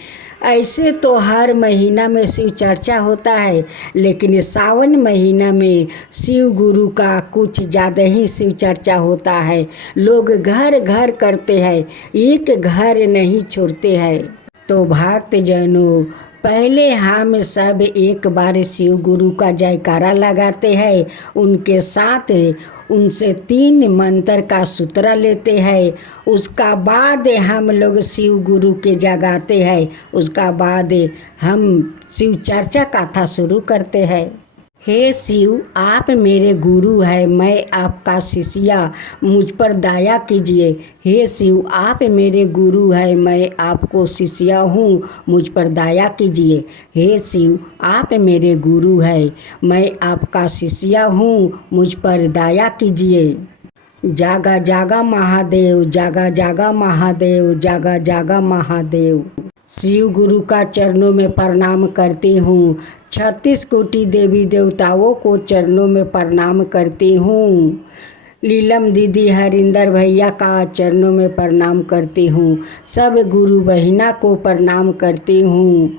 ऐसे तो हर महीना में शिव चर्चा होता है, लेकिन सावन महीना में शिव गुरु का कुछ ज़्यादा ही शिव चर्चा होता है। लोग घर घर करते हैं, एक घर नहीं छोड़ते हैं। तो भक्तजनों, पहले हम सब एक बार शिव गुरु का जयकारा लगाते हैं, उनके साथ उनसे 3 मंत्र का सूत्र लेते हैं। उसका बाद हम लोग शिव गुरु के जगाते हैं। उसका बाद हम शिव चर्चा कथा शुरू करते हैं। हे शिव, आप मेरे गुरु हैं, मैं आपका शिष्या, मुझ पर दया कीजिए। हे शिव, आप मेरे गुरु हैं, मैं आपको शिष्या हूँ, मुझ पर दया कीजिए। हे शिव, आप मेरे गुरु हैं, मैं आपका शिष्या हूँ, मुझ पर दया कीजिए। जागा जागा महादेव, जागा जागा महादेव, जागा जागा महादेव। शिव गुरु का चरणों में प्रणाम करती हूँ। 36 कोटि देवी देवताओं को चरणों में प्रणाम करती हूँ। लीलम दीदी, हरिंदर भैया का चरणों में प्रणाम करती हूँ। सब गुरु बहिना को प्रणाम करती हूँ।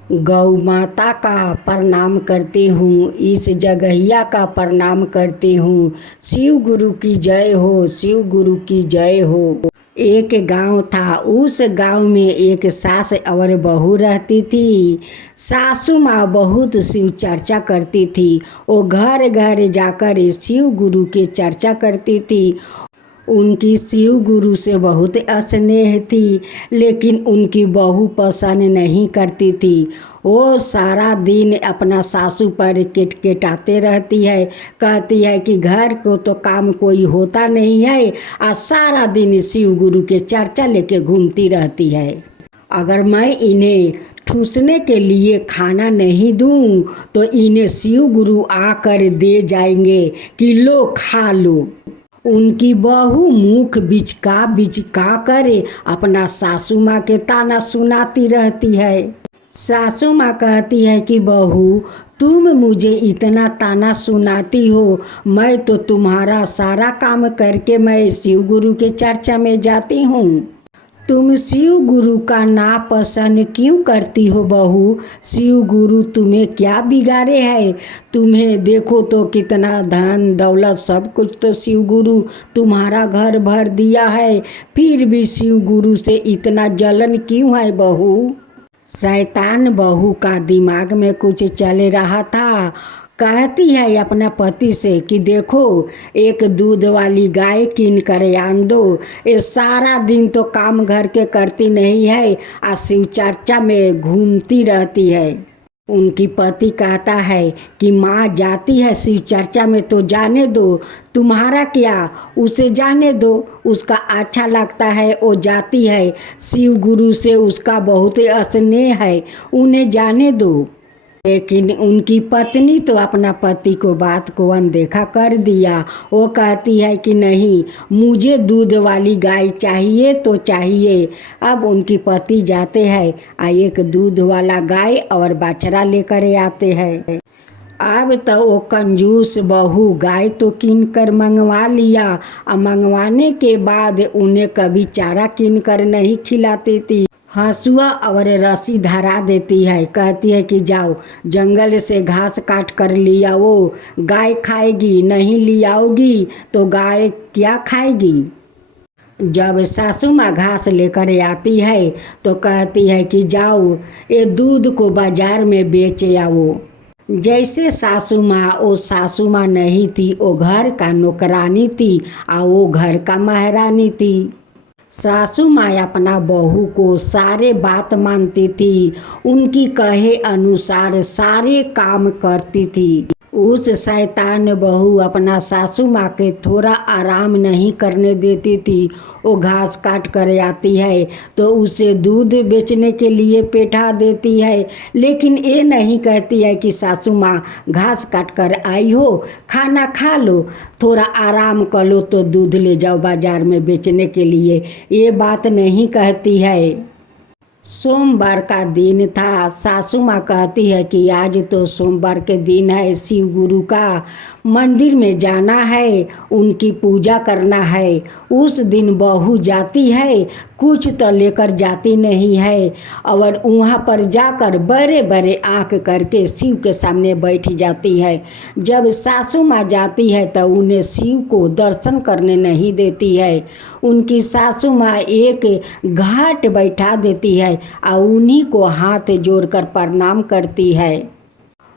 गौ माता का प्रणाम करती हूँ। इस जगहिया का प्रणाम करती हूँ। शिव गुरु की जय हो, शिव गुरु की जय हो। एक गांव था, उस गांव में एक सास और बहू रहती थी। सासू माँ बहुत शिव चर्चा करती थी। वो घर घर जाकर शिव गुरु की चर्चा करती थी। उनकी शिव गुरु से बहुत स्नेह थी, लेकिन उनकी बहू पसंद नहीं करती थी। वो सारा दिन अपना सासू पर किटकिटाते रहती है, कहती है कि घर को तो काम कोई होता नहीं है, और सारा दिन शिव गुरु के चर्चा लेके घूमती रहती है। अगर मैं इन्हें ठूसने के लिए खाना नहीं दूं तो इन्हें शिव गुरु आकर दे जाएंगे कि लो खा लो। उनकी बहू मुख बिचका कर अपना सासू माँ के ताना सुनाती रहती है। सासू माँ कहती है कि बहू, तुम मुझे इतना ताना सुनाती हो, मैं तो तुम्हारा सारा काम करके मैं शिव गुरु के चर्चा में जाती हूँ। तुम शिव गुरु का नापसंद क्यों करती हो बहू? शिव गुरु तुम्हें क्या बिगाड़े है? तुम्हें देखो तो कितना धन दौलत सब कुछ तो शिव गुरु तुम्हारा घर भर दिया है, फिर भी शिव गुरु से इतना जलन क्यों है बहू? शैतान बहू का दिमाग में कुछ चल रहा था। कहती है अपना पति से कि देखो, एक दूध वाली गाय कीन कर आन दो। ये सारा दिन तो काम घर के करती नहीं है, और शिव चर्चा में घूमती रहती है। उनकी पति कहता है कि माँ जाती है शिव चर्चा में तो जाने दो, तुम्हारा क्या, उसे जाने दो, उसका अच्छा लगता है वो जाती है। शिव गुरु से उसका बहुत स्नेह है, उन्हें जाने दो। लेकिन उनकी पत्नी तो अपना पति को बात को अनदेखा कर दिया। वो कहती है कि नहीं, मुझे दूध वाली गाय चाहिए तो चाहिए। अब उनकी पति जाते हैं एक दूध वाला गाय और बछड़ा लेकर आते हैं। अब तो वो कंजूस बहू गाय तो कीन कर मंगवा लिया और मंगवाने के बाद उन्हें कभी चारा कीन कर नहीं खिलाती थी। हंसुआ और रस्सी धरा देती है, कहती है कि जाओ जंगल से घास काट कर लिया, वो गाय खाएगी, नहीं लियाओगी तो गाय क्या खाएगी। जब सासू माँ घास लेकर आती है तो कहती है कि जाओ ये दूध को बाजार में बेच आओ। जैसे सासू माँ नहीं थी, वो घर का नौकरानी थी और वो घर का महारानी थी। सासू माँ अपना बहू को सारे बात मानती थी, उनकी कहे अनुसार सारे काम करती थी। उस शैतान बहू अपना सासू माँ के थोड़ा आराम नहीं करने देती थी। वो घास काट कर आती है तो उसे दूध बेचने के लिए बैठा देती है, लेकिन ये नहीं कहती है कि सासू माँ घास काट कर आई हो, खाना खा लो, थोड़ा आराम कर लो तो दूध ले जाओ बाजार में बेचने के लिए, ये बात नहीं कहती है। सोमवार का दिन था। सासू माँ कहती है कि आज तो सोमवार के दिन है, शिव गुरु का मंदिर में जाना है, उनकी पूजा करना है। उस दिन बहू जाती है, कुछ तो लेकर जाती नहीं है और वहाँ पर जाकर बड़े बड़े आँख करके शिव के सामने बैठ जाती है। जब सासू माँ जाती है तो उन्हें शिव को दर्शन करने नहीं देती है। उनकी सासू माँ एक घाट बैठा देती है और उन्हीं को हाथ जोड़कर प्रणाम करती है।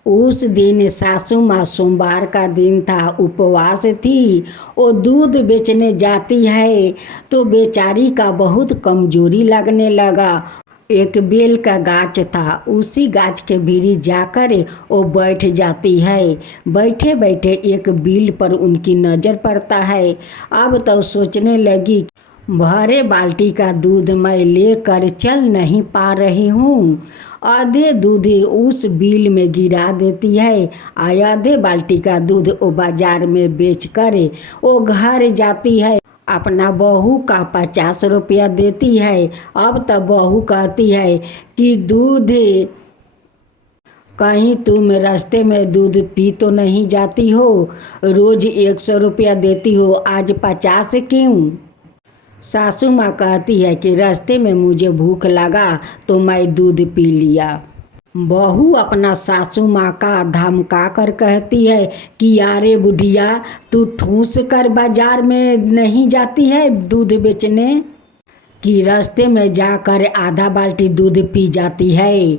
उस दिन सासू माँ, सोमवार का दिन था, उपवास थी। वो दूध बेचने जाती है तो बेचारी का बहुत कमजोरी लगने लगा। एक बेल का गाछ था, उसी गाछ के भीरी जाकर वो बैठ जाती है। बैठे बैठे एक बील पर उनकी नज़र पड़ता है। अब तो सोचने लगी, भरे बाल्टी का दूध मैं लेकर चल नहीं पा रही हूँ। आधे दूध उस बिल में गिरा देती है और आधे बाल्टी का दूध वो बाजार में बेचकर वो घर जाती है। अपना बहू का 50 रुपया देती है। अब तो बहू कहती है कि दूध, कहीं तुम रास्ते में दूध पी तो नहीं जाती हो, रोज 100 रुपया देती हो, आज 50 क्यों। सासू माँ कहती है कि रास्ते में मुझे भूख लगा तो मैं दूध पी लिया। बहू अपना सासू माँ का धमका कर कहती है कि यारे बुढ़िया, तू ठूस कर बाजार में नहीं जाती है दूध बेचने, कि रास्ते में जाकर आधा बाल्टी दूध पी जाती है।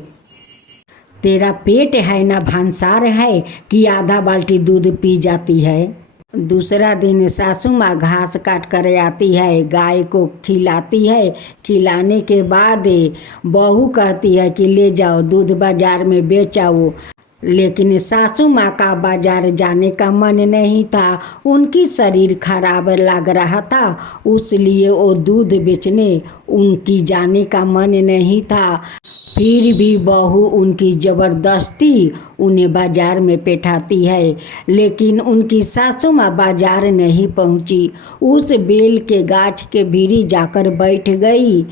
तेरा पेट है ना भांसार है कि आधा बाल्टी दूध पी जाती है। दूसरा दिन सासू माँ घास काट कर आती है, गाय को खिलाती है। खिलाने के बाद बहू कहती है कि ले जाओ दूध बाजार में बेचाओ, लेकिन सासू माँ का बाजार जाने का मन नहीं था। उनकी शरीर खराब लग रहा था, उसलिए वो दूध बेचने उनकी जाने का मन नहीं था। फिर भी बहू उनकी ज़बरदस्ती उन्हें बाजार में बैठाती है, लेकिन उनकी सासू माँ बाजार नहीं पहुँची। उस बेल के गाछ के भीरी जाकर बैठ गई।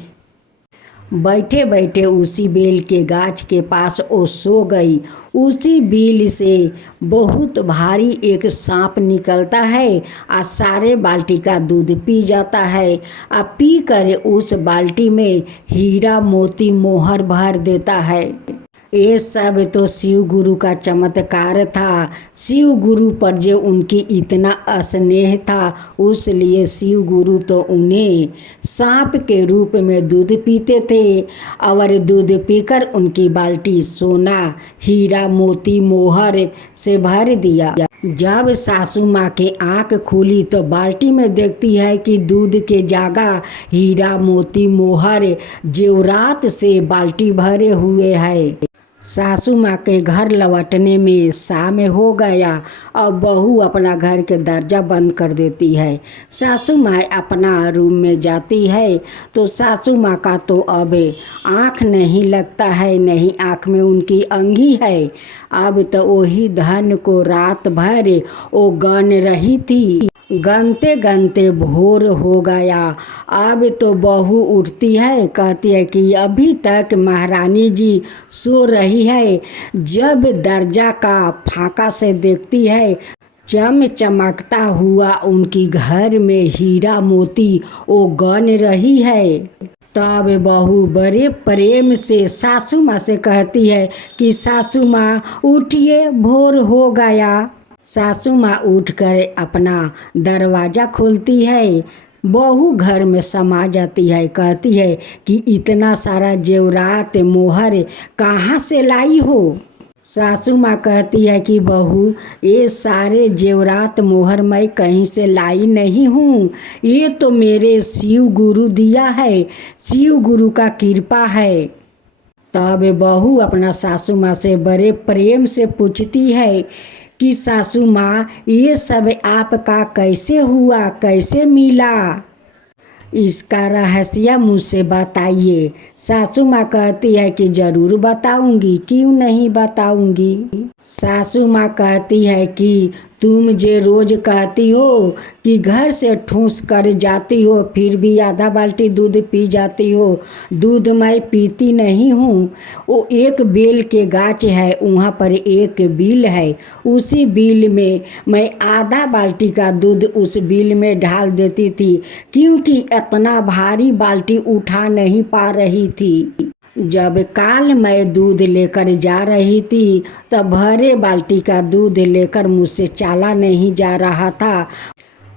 बैठे बैठे उसी बेल के गाछ के पास वो सो गई। उसी बेल से बहुत भारी एक सांप निकलता है और सारे बाल्टी का दूध पी जाता है। और पी कर उस बाल्टी में हीरा मोती मोहर भर देता है। ये सब तो शिव गुरु का चमत्कार था। शिव गुरु पर जो उनकी इतना स्नेह था, उसलिए शिव गुरु तो उन्हें सांप के रूप में दूध पीते थे और दूध पीकर उनकी बाल्टी सोना हीरा मोती मोहर से भर दिया। जब सासू माँ के आँख खुली तो बाल्टी में देखती है कि दूध के जगह हीरा मोती मोहर जेवरात से बाल्टी भरे हुए है। सासू माँ के घर लौटने में शाम हो गया और बहू अपना घर के दरजा बंद कर देती है। सासू माँ अपना रूम में जाती है तो सासू माँ का तो अब आँख नहीं लगता है, नहीं आँख में उनकी अंगी है। अब तो वही धन को रात भर वो गन रही थी। गनते गनते भोर हो गया। अब तो बहू उठती है, कहती है कि अभी तक महारानी जी सो रही है। जब दरजा का फाका से देखती है, चमचमकता हुआ उनकी घर में हीरा मोती वो गन रही है। तब बहू बड़े प्रेम से सासू माँ से कहती है कि सासू माँ उठिए, भोर हो गया। सासू माँ उठकर अपना दरवाज़ा खोलती है। बहू घर में समा जाती है, कहती है कि इतना सारा जेवरात मोहर कहाँ से लाई हो। सासू माँ कहती है कि बहू, ये सारे जेवरात मोहर मैं कहीं से लाई नहीं हूँ, ये तो मेरे शिव गुरु दिया है, शिव गुरु का कृपा है। तब बहू अपना सासू माँ से बड़े प्रेम से पूछती है कि सासू माँ, ये सब आपका कैसे हुआ, कैसे मिला, इसका रहस्य मुझसे बताइए। सासू माँ कहती है कि जरूर बताऊंगी, क्यों नहीं बताऊंगी। सासू माँ कहती है कि तुम जे रोज कहती हो कि घर से ठूस कर जाती हो, फिर भी आधा बाल्टी दूध पी जाती हो। दूध मैं पीती नहीं हूँ। वो एक बेल के गाछ है, वहाँ पर एक बिल है, उसी बिल में मैं आधा बाल्टी का दूध उस बिल में डाल देती थी, क्योंकि इतना भारी बाल्टी उठा नहीं पा रही थी। जब काल मैं दूध लेकर जा रही थी तब भरे बाल्टी का दूध लेकर मुझसे चाला नहीं जा रहा था।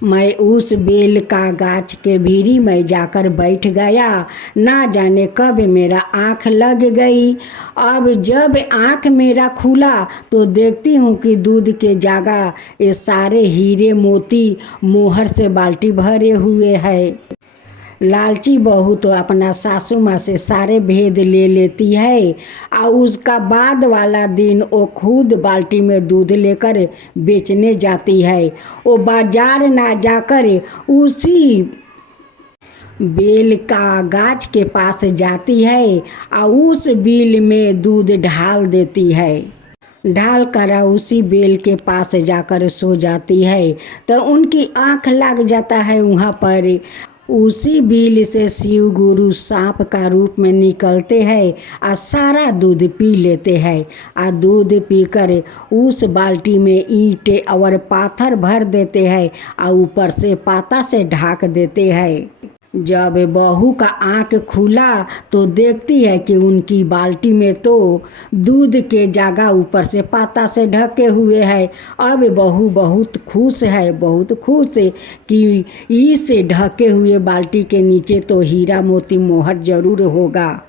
मैं उस बेल का गाछ के भीरी में जाकर बैठ गया। ना जाने कब मेरा आँख लग गई। अब जब आँख मेरा खुला तो देखती हूँ कि दूध के जगह ये सारे हीरे मोती मोहर से बाल्टी भरे हुए है। लालची बहू तो अपना सासू माँ से सारे भेद ले लेती है और उसका बाद वाला दिन वो खुद बाल्टी में दूध लेकर बेचने जाती है। वो बाजार ना जाकर उसी बेल का गाछ के पास जाती है और उस बिल में दूध ढाल देती है। ढाल कर उसी बेल के पास जाकर सो जाती है तो उनकी आँख लग जाता है। वहाँ पर उसी बिल से शिव गुरु सांप का रूप में निकलते हैं और सारा दूध पी लेते हैं। और दूध पीकर उस बाल्टी में ईंटें और पाथर भर देते हैं और ऊपर से पाता से ढाक देते हैं। जब बहू का आँख खुला तो देखती है कि उनकी बाल्टी में तो दूध के जगह ऊपर से पाता से ढके हुए है। अब बहू बहुत खुश है, बहुत खुश है कि इस ढके हुए बाल्टी के नीचे तो हीरा मोती मोहर जरूर होगा।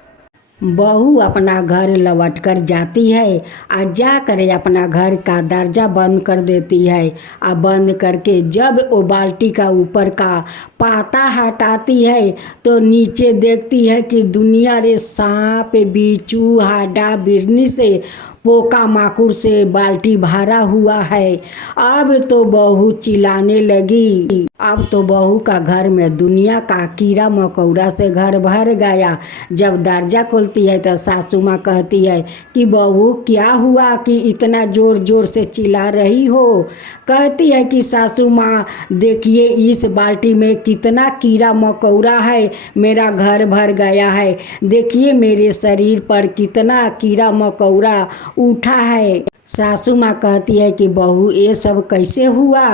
बहू अपना घर लौट कर जाती है और जाकर अपना घर का दरजा बंद कर देती है। और बंद करके जब वो बाल्टी का ऊपर का पाता हटाती है तो नीचे देखती है कि दुनिया रे सांप बिच्छू हाडा बिरनी से पोका माकुर से बाल्टी भरा हुआ है। अब तो बहू चिल्लाने लगी। अब तो बहू का घर में दुनिया का कीड़ा मकोड़ा से घर भर गया। जब दरजा खोलती है तो सासू माँ कहती है कि बहू क्या हुआ कि इतना जोर जोर से चिल्ला रही हो। कहती है कि सासू माँ देखिए इस बाल्टी में कितना कीड़ा मकोड़ा है, मेरा घर भर गया है। देखिए मेरे शरीर पर कितना कीड़ा मकोड़ा उठा है। सासू माँ कहती है कि बहू ये सब कैसे हुआ,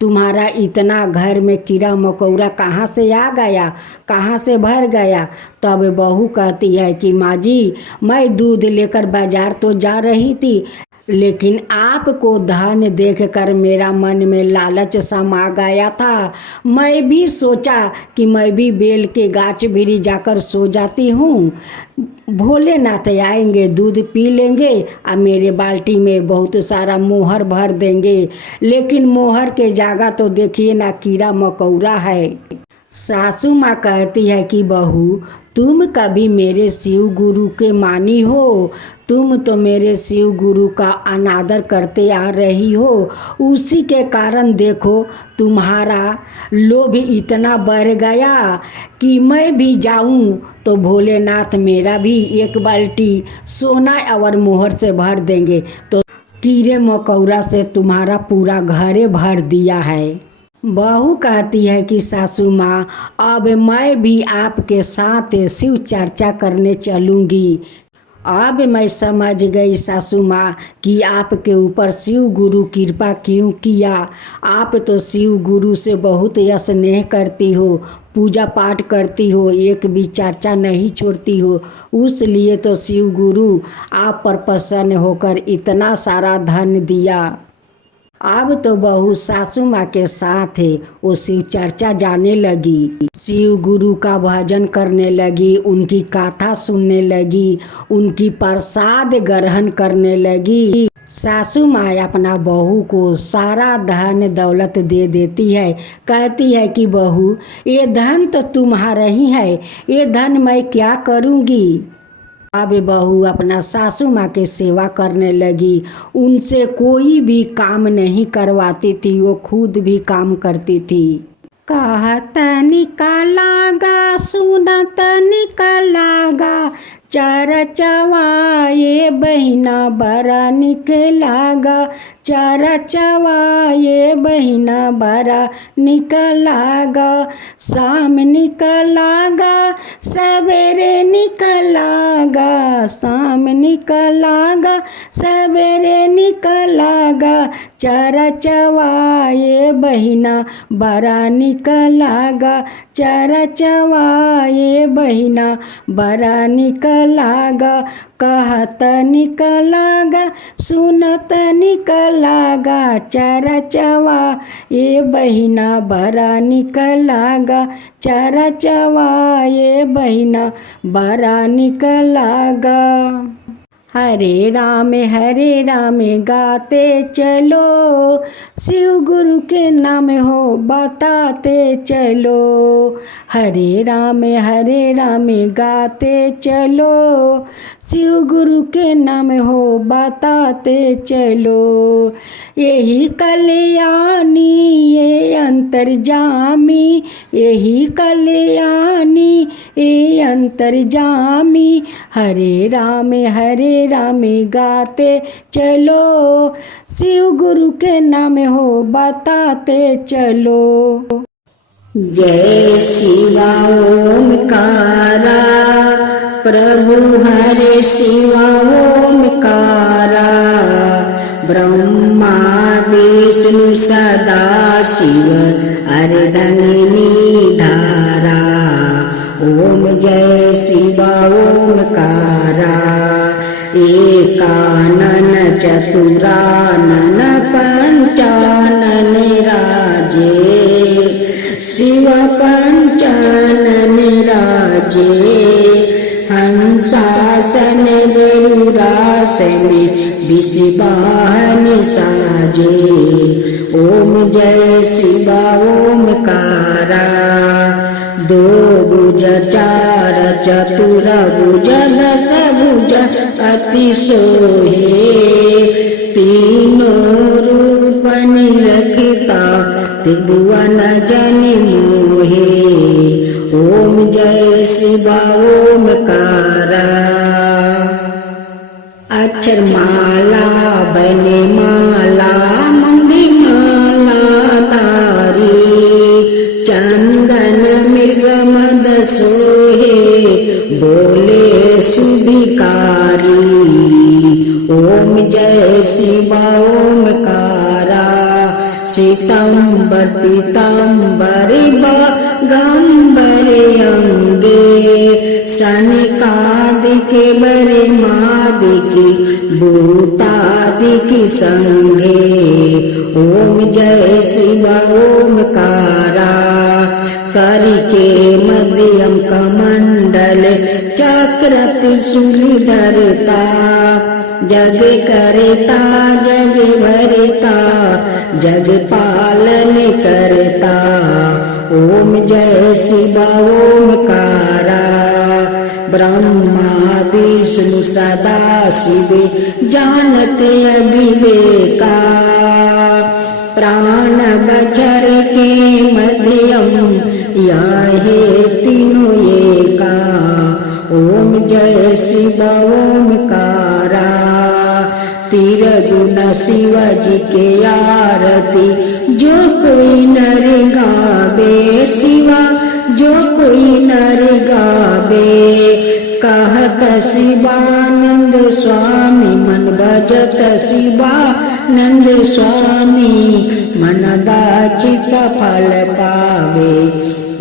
तुम्हारा इतना घर में कीड़ा मकोड़ा कहाँ से आ गया, कहाँ से भर गया। तब बहू कहती है कि माँ जी, मैं दूध लेकर बाजार तो जा रही थी, लेकिन आपको धन देखकर मेरा मन में लालच समा गया था। मैं भी सोचा कि मैं भी बेल के गाछ भीरी जाकर सो जाती हूँ, भोलेनाथ आएंगे, दूध पी लेंगे और मेरे बाल्टी में बहुत सारा मोहर भर देंगे। लेकिन मोहर के जगह तो देखिए ना कीड़ा मकोड़ा है। सासू माँ कहती है कि बहू, तुम कभी मेरे शिव गुरु के मानी हो? तुम तो मेरे शिव गुरु का अनादर करते आ रही हो। उसी के कारण देखो तुम्हारा लोभ इतना बढ़ गया कि मैं भी जाऊं तो भोलेनाथ मेरा भी एक बाल्टी सोना और मोहर से भर देंगे, तो कीड़े मकोड़ा से तुम्हारा पूरा घरे भर दिया है। बहू कहती है कि सासू माँ, अब मैं भी आपके साथ शिव चर्चा करने चलूँगी। अब मैं समझ गई सासू माँ कि आपके ऊपर शिव गुरु कृपा क्यों किया। आप तो शिव गुरु से बहुत स्नेह करती हो, पूजा पाठ करती हो, एक भी चर्चा नहीं छोड़ती हो। उस लिए तो शिव गुरु आप पर प्रसन्न होकर इतना सारा धन दिया। अब तो बहू सासू माँ के साथ वो शिव चर्चा जाने लगी, शिव गुरु का भजन करने लगी, उनकी कथा सुनने लगी, उनकी प्रसाद ग्रहण करने लगी। सासू माँ अपना बहू को सारा धन दौलत दे देती है। कहती है कि बहू, ये धन तो तुम्हारा ही है, ये धन मैं क्या करूँगी। अब बहू अपना सासू माँ के सेवा करने लगी, उनसे कोई भी काम नहीं करवाती थी, वो खुद भी काम करती थी। कहत निकलागा सुनत निकलागा, चरचवा ये बहिना बड़ा निकलागा, चरचवा ये बहिना बड़ा निकलागा। शाम निकलागा सवेरे निकलागा, शाम निकलागा सवेरे निकलागा, चरचवा ये बहिना बड़ा निकलागा, चरचवा ये बहिना बड़ा निकलागा। कहत निकलागा सुनत निकलागा, चरचवा ये बहिना बड़ा निकलागा, चरचवा ये बहिना बड़ा निकलागा। हरे राम गाते चलो, शिव गुरु के नाम हो बताते चलो। हरे राम गाते चलो, शिव गुरु के नाम हो बताते चलो। यही कल्याणी ये अंतर्जामी, यही कल्याणी ये अंतर्जामी। हरे राम गाते चलो, शिव गुरु के नाम हो बताते चलो। जय शिवा ओमकारा, प्रभु हरे शिवा ओमकारा। ब्रह्मा विष्णु सदा शिव अर्धंगिनी धारा। ओम जय शिवा ओमकारा, एकानन चतुरानन पंचानन राजे, शिव पंचानन राजे। हंसासन गरुड़ासन विषवाहन साजे। ओम जय शिवा ओमकारा, दो भुज चार चतुर भुज दस भुज अति सोहे। तीनों रूप निरखता त्रिभुवन जन मोहे। ओम जय शिवा ओमकारा। अक्षर माला बने माला मंगली माला तारी। चंदन मृग मद सोहे बोले सुधिकारी। ओम जय शिवा ओमकारा। श्वेतांबर पीतांबर बागंबर अंगे। सनकादिक बरे मादिक भूतादिक संगे। ओम जय शिवा ओमकारा। करके मध्यम कमंडल चक्र त्रिशूल धरता। जग करता जग भरता, जग पालन करता। ओम जय शिव ओमकारा। ब्रह्मा विष्णु सदा शिव जानते अविवेका। प्राण बचर के मध्यम यह तीनों एका। ओम जय शिव ओमकारा। तिरगुण शिव जी के आरती जो कोई नर गावे शिवा जो कोई नर गावे। कहत शिवानंद स्वामी मन भजत शिवानंद स्वामी मन बाचित फल पावे।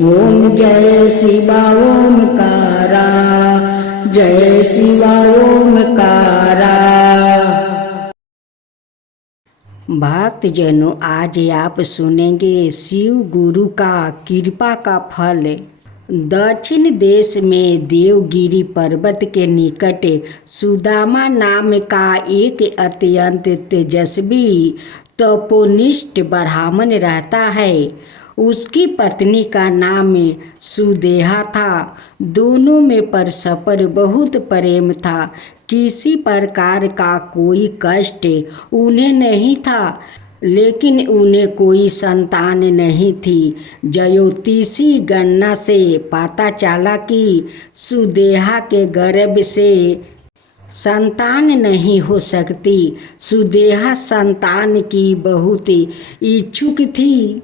ओम जय शिवा ओमकारा जय शिवा ओमकारा। भक्तजनों, आज आप सुनेंगे शिव गुरु का कृपा का फल। दक्षिण देश में देवगिरी पर्वत के निकट सुदामा नाम का एक अत्यंत तेजस्वी तपोनिष्ठ ब्राह्मण रहता है। उसकी पत्नी का नाम सुदेहा था। दोनों में परस्पर बहुत प्रेम था। किसी प्रकार का कोई कष्ट उन्हें नहीं था, लेकिन उन्हें कोई संतान नहीं थी। ज्योतिषी गणना से पता चला कि सुदेहा के गर्भ से संतान नहीं हो सकती। सुदेहा संतान की बहुत इच्छुक थी।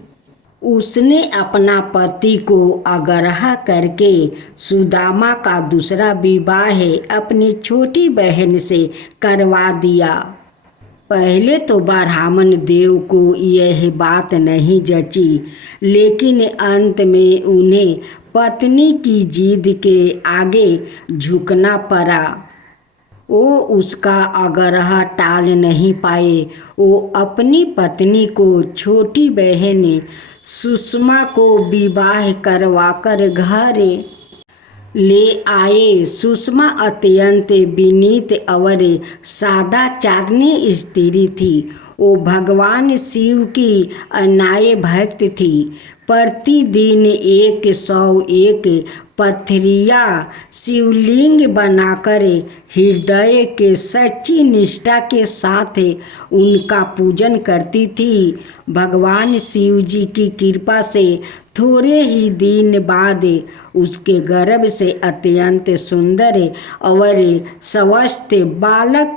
उसने अपना पति को आग्रह करके सुदामा का दूसरा विवाह अपनी छोटी बहन से करवा दिया। पहले तो ब्राह्मण देव को यह बात नहीं जची, लेकिन अंत में उन्हें पत्नी की जिद के आगे झुकना पड़ा। वो उसका आग्रह टाल नहीं पाए। वो अपनी पत्नी को छोटी बहन सुषमा को विवाह करवाकर घर ले आए। सुषमा अत्यंत विनीत और सदाचारी स्त्री थी। वो भगवान शिव की अनाय भक्त थी। प्रतिदिन 101 पथरिया शिवलिंग बनाकर हृदय के सच्ची निष्ठा के साथ उनका पूजन करती थी। भगवान शिव जी की कृपा से थोड़े ही दिन बाद उसके गर्भ से अत्यंत सुंदर और स्वस्थ बालक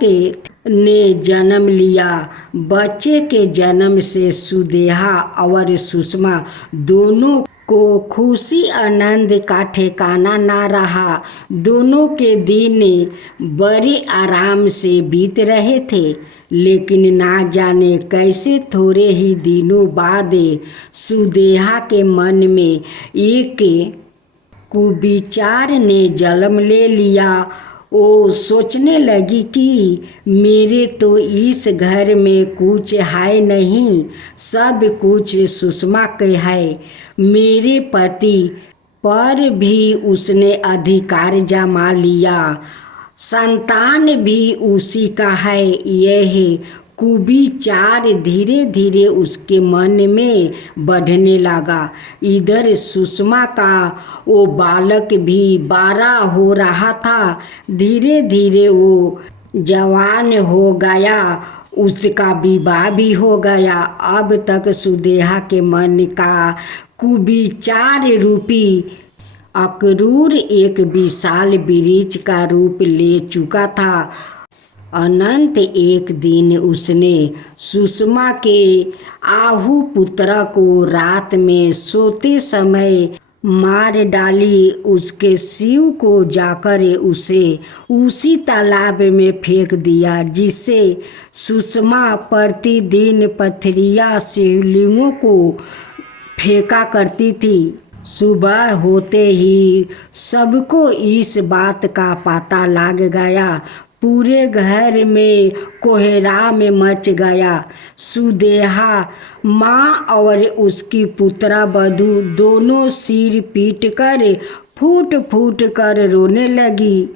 ने जन्म लिया। बच्चे के जन्म से सुदेहा और सुषमा दोनों को खुशी आनंद का ठिकाना ना रहा। दोनों के दिन बड़े आराम से बीत रहे थे, लेकिन ना जाने कैसे थोड़े ही दिनों बाद सुदेहा के मन में एक कुविचार ने जन्म ले लिया। वो सोचने लगी कि मेरे तो इस घर में कुछ है नहीं, सब कुछ सुषमा के है। मेरे पति पर भी उसने अधिकार जमा लिया, संतान भी उसी का है। यह कुविचार धीरे धीरे उसके मन में बढ़ने लगा। इधर सुषमा का वो बालक भी बड़ा हो रहा था। धीरे धीरे वो जवान हो गया, उसका विवाह भी हो गया। अब तक सुदेहा के मन का कुविचार रूपी अक्रूर एक विशाल वृक्ष का रूप ले चुका था। अनंत एक दिन उसने सुषमा के आहू पुत्र को रात में सोते समय मार डाली। उसके शिव को जाकर उसे उसी तालाब में फेंक दिया, जिससे सुषमा प्रतिदिन पथरिया शिवलिंगों को फेंका करती थी। सुबह होते ही सबको इस बात का पता लग गया। पूरे घर में कोहराम मच गया। सुदेहा माँ और उसकी पुत्रा बधू दोनों सिर पीट कर फूट फूट कर रोने लगी।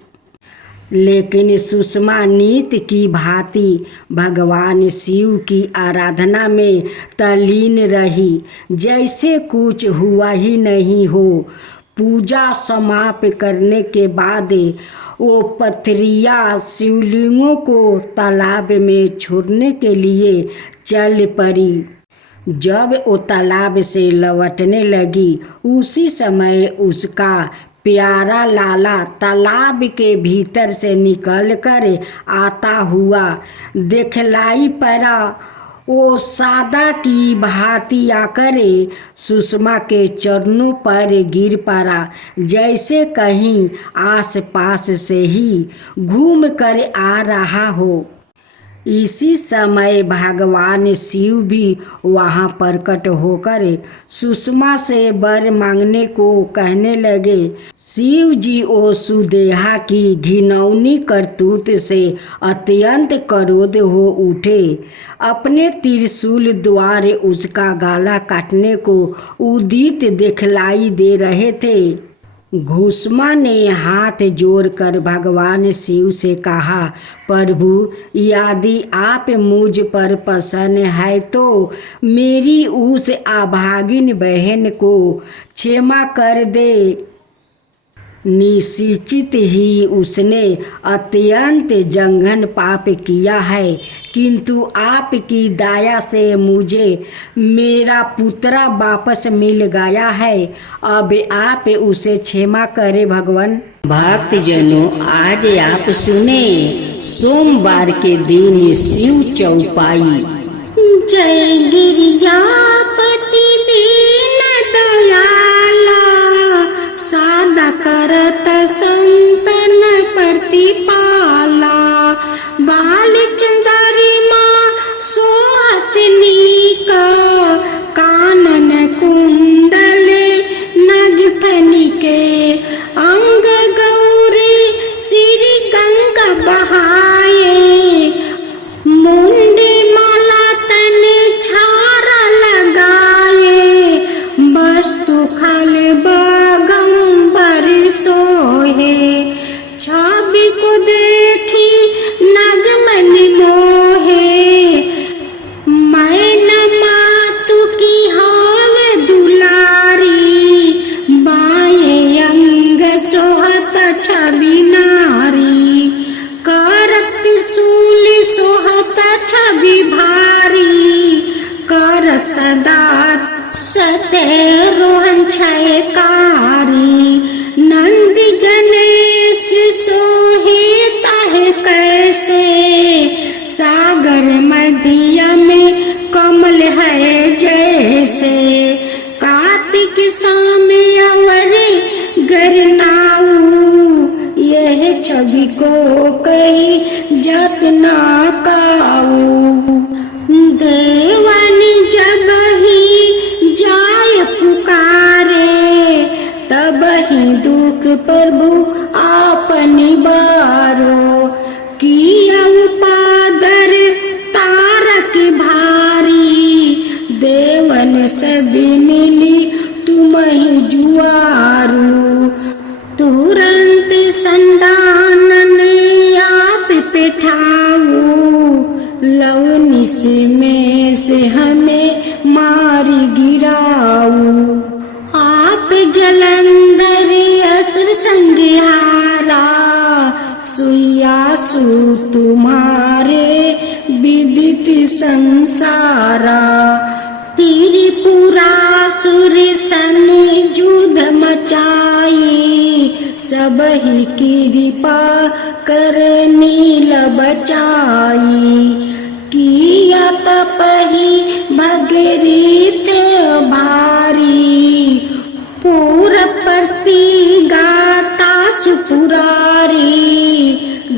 लेकिन सुषमा नित्य की भांति भगवान शिव की आराधना में तल्लीन रही, जैसे कुछ हुआ ही नहीं हो। पूजा समाप्त करने के बाद वो पथरिया शिवलिंगों को तालाब में छोड़ने के लिए चल पड़ी। जब वो तालाब से लौटने लगी, उसी समय उसका प्यारा लाला तालाब के भीतर से निकलकर आता हुआ दिखलाई पड़ा। वो सादा की भांति आकर सुषमा के चरणों पर गिर पड़ा, जैसे कहीं आस पास से ही घूम कर आ रहा हो। इसी समय भगवान शिव भी वहाँ प्रकट होकर सुषमा से वर मांगने को कहने लगे। शिव जी ओ सुदेहा की घिनौनी करतूत से अत्यंत क्रोध हो उठे। अपने त्रिशूल द्वारा उसका गला काटने को उदित दिखलाई दे रहे थे। घुसमा ने हाथ जोड़कर भगवान शिव से कहा, प्रभु, यदि आप मुझ पर प्रसन्न है तो मेरी उस अभागिन बहन को क्षमा कर दे। निश्चित ही उसने अत्यंत जघन्य पाप किया है, किंतु आपकी दया से मुझे मेरा पुत्र वापस मिल गया है। अब आप उसे क्षमा करें भगवान। भक्तजनों, आज आप सुने सोमवार के दिन शिव चौपाई। जय गिरिजापति दीन दयाला, सादा करत संतन प्रतिपाला। बाल चंदरी माँ सोहत नीका, कानन कुंडल नगफनी के। अंग गौरी श्री गंगा बहाए, मुंडी माला तन छारा लगाए। वस्तु खल बागंबर सोहे, छवि को देखी नगमन मोहे। मैं न मातु की हाव दुलारी, बाएं अंग सोहत छवि नारी। कर त्रिशूल सोहत छवि भारी, कर सदा सते रोहन छयकारी। नंदी गणेश सोहे ताहे कैसे, सागर मधिया में कमल है जैसे। कार्तिक सामे अवरे गरनाऊ, यह छवि को कही जात ना काऊ। देवानी जब ही जाय पुकारे, तब ही दुख प्रभु आपनी बारो। किया उपादर तारक भारी, देवन सभी मिली तुम ही जुआरू। तुरंत संदानन आप पिठाऊ, लवनिस में से हमें मारी गिराऊ। आप जलंधर असुर संहारा, सुयासु तुम्हारे विदित संसारा। त्रिपुरासुर सन युद्ध मचाई, सब ही कृपा करनी बचाई। किया तपहि भगीरथ भारी, पूर प्रति गाता सुपुरारी।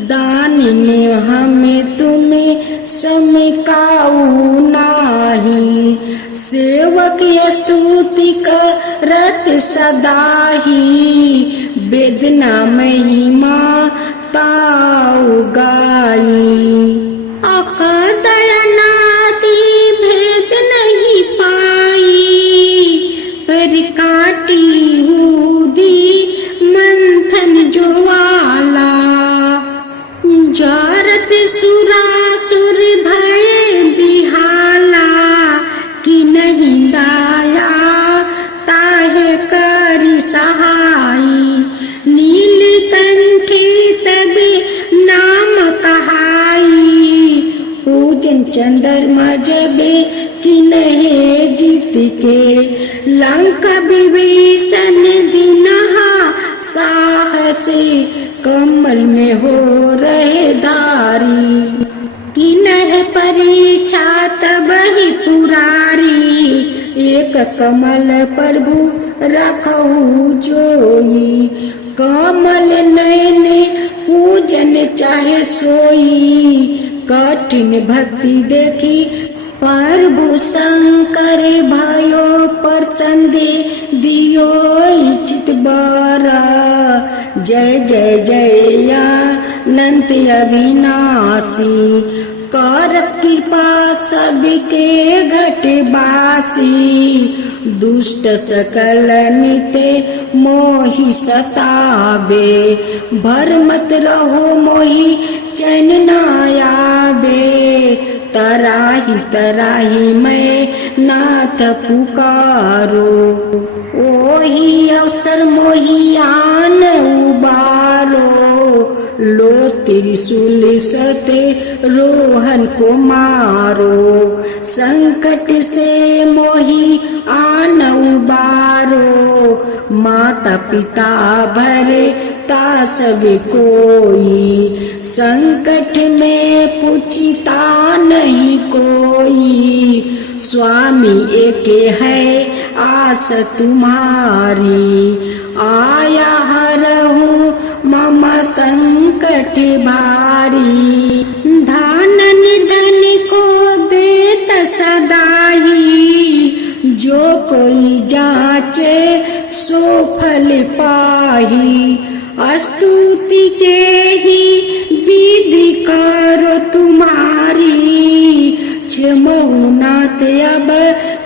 दानिन हमें तुम्हें समकाऊ नाही, सेवक स्तुति करत सदाही। वेदना महिमा ताऊ गाई, अकदयनादि भेद नहीं पाई। पर काटी उदी मंथन ज्वाला, चंद्रमा जबे कि नहे जीत के लंका विभीषण दिनहा साहसी कमल में हो रहे धारी कि नह परीक्षा तब ही पुरारी एक कमल प्रभु रखहु जोई कमल नयन पूजन चाहे सोई कठिन भक्ति देखी प्रभु शंकर भयो प्रसन्न दियो चित बारा जय जय जय अनंत अविनाशी करत कृपा सबके घट बासी दुष्ट सकल निते मोहि सताबे भरमत रहो मोहि चैन न आवे तराही मैं नाथ पुकारो ओही अवसर मोहि आन उबारो लो त्रिशूल सते रोहन को मारो संकट से मोहि आन उबारो माता पिता भरे ता सब कोई संकट में पूछता नहीं कोई स्वामी एक है आस तुम्हारी आया हरहु मम संकट भारी धन निर्धन को देत सदाई जो कोई जाचे सो फल पाही स्तुति के ही विधि करो तुम्हारी क्षमहु नाथ अब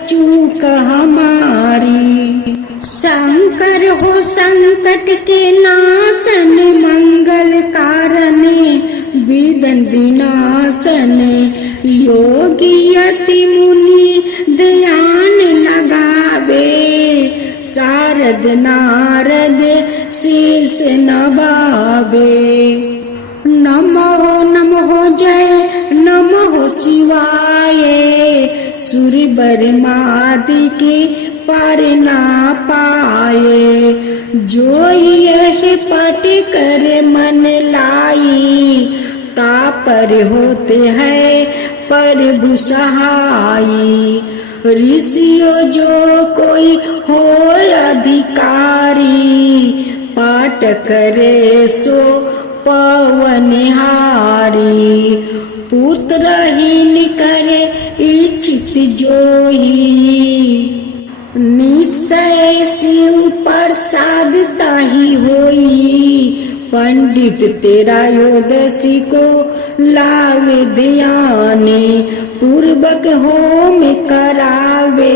चूक हमारी शंकर हो संकट के नाशन मंगल कारण विदन विनाशन योगी अति मुनि ध्यान लगावे शारद नारद शीश नवावे नमो जय नमो शिवाय सूर्य बरमादि के पार ना पाए जो यह पट कर मन लाई तापर होते हैं प्रभु सहाई ऋषियों जो कोई हो अधिकारी पाठ करे सो पवनहारी पुत्रहीन करे इच्छित जोही निश्चय शिव प्रसाद ताही होई पंडित तेरा योदशी को लावे ध्याने पूर्वक होम करावे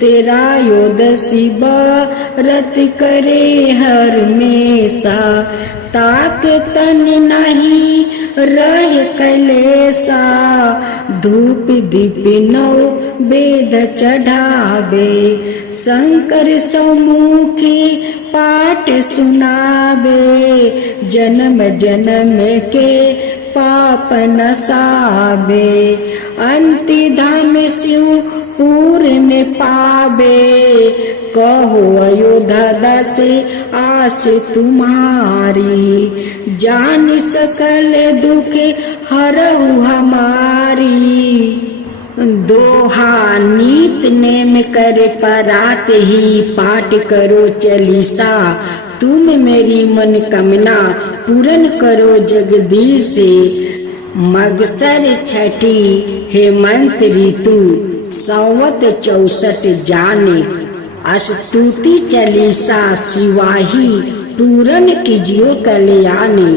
तेरा योदशी व्रत करे हर मेसा ताक तन नहीं रह कलेसा धूप दीप नौ वेद चढ़ावे शंकर सौमुखी पाठ सुनावे जन्म जन्म के पाप नसावे अंति धाम शिव पूर में पावे कहो अयोध्या दास आस तुम्हारी जान सकल दुख हरहु हमारी दोहा नीत नेम करे परात ही पाठ करो चलीसा तुम मेरी मन कामना पूर्ण करो जगदीश से मगसर छठी हेमंत ऋतु संवत 64 जाने स्तुति चालीसा सिवाही पूरन कीजियो कल्याणी।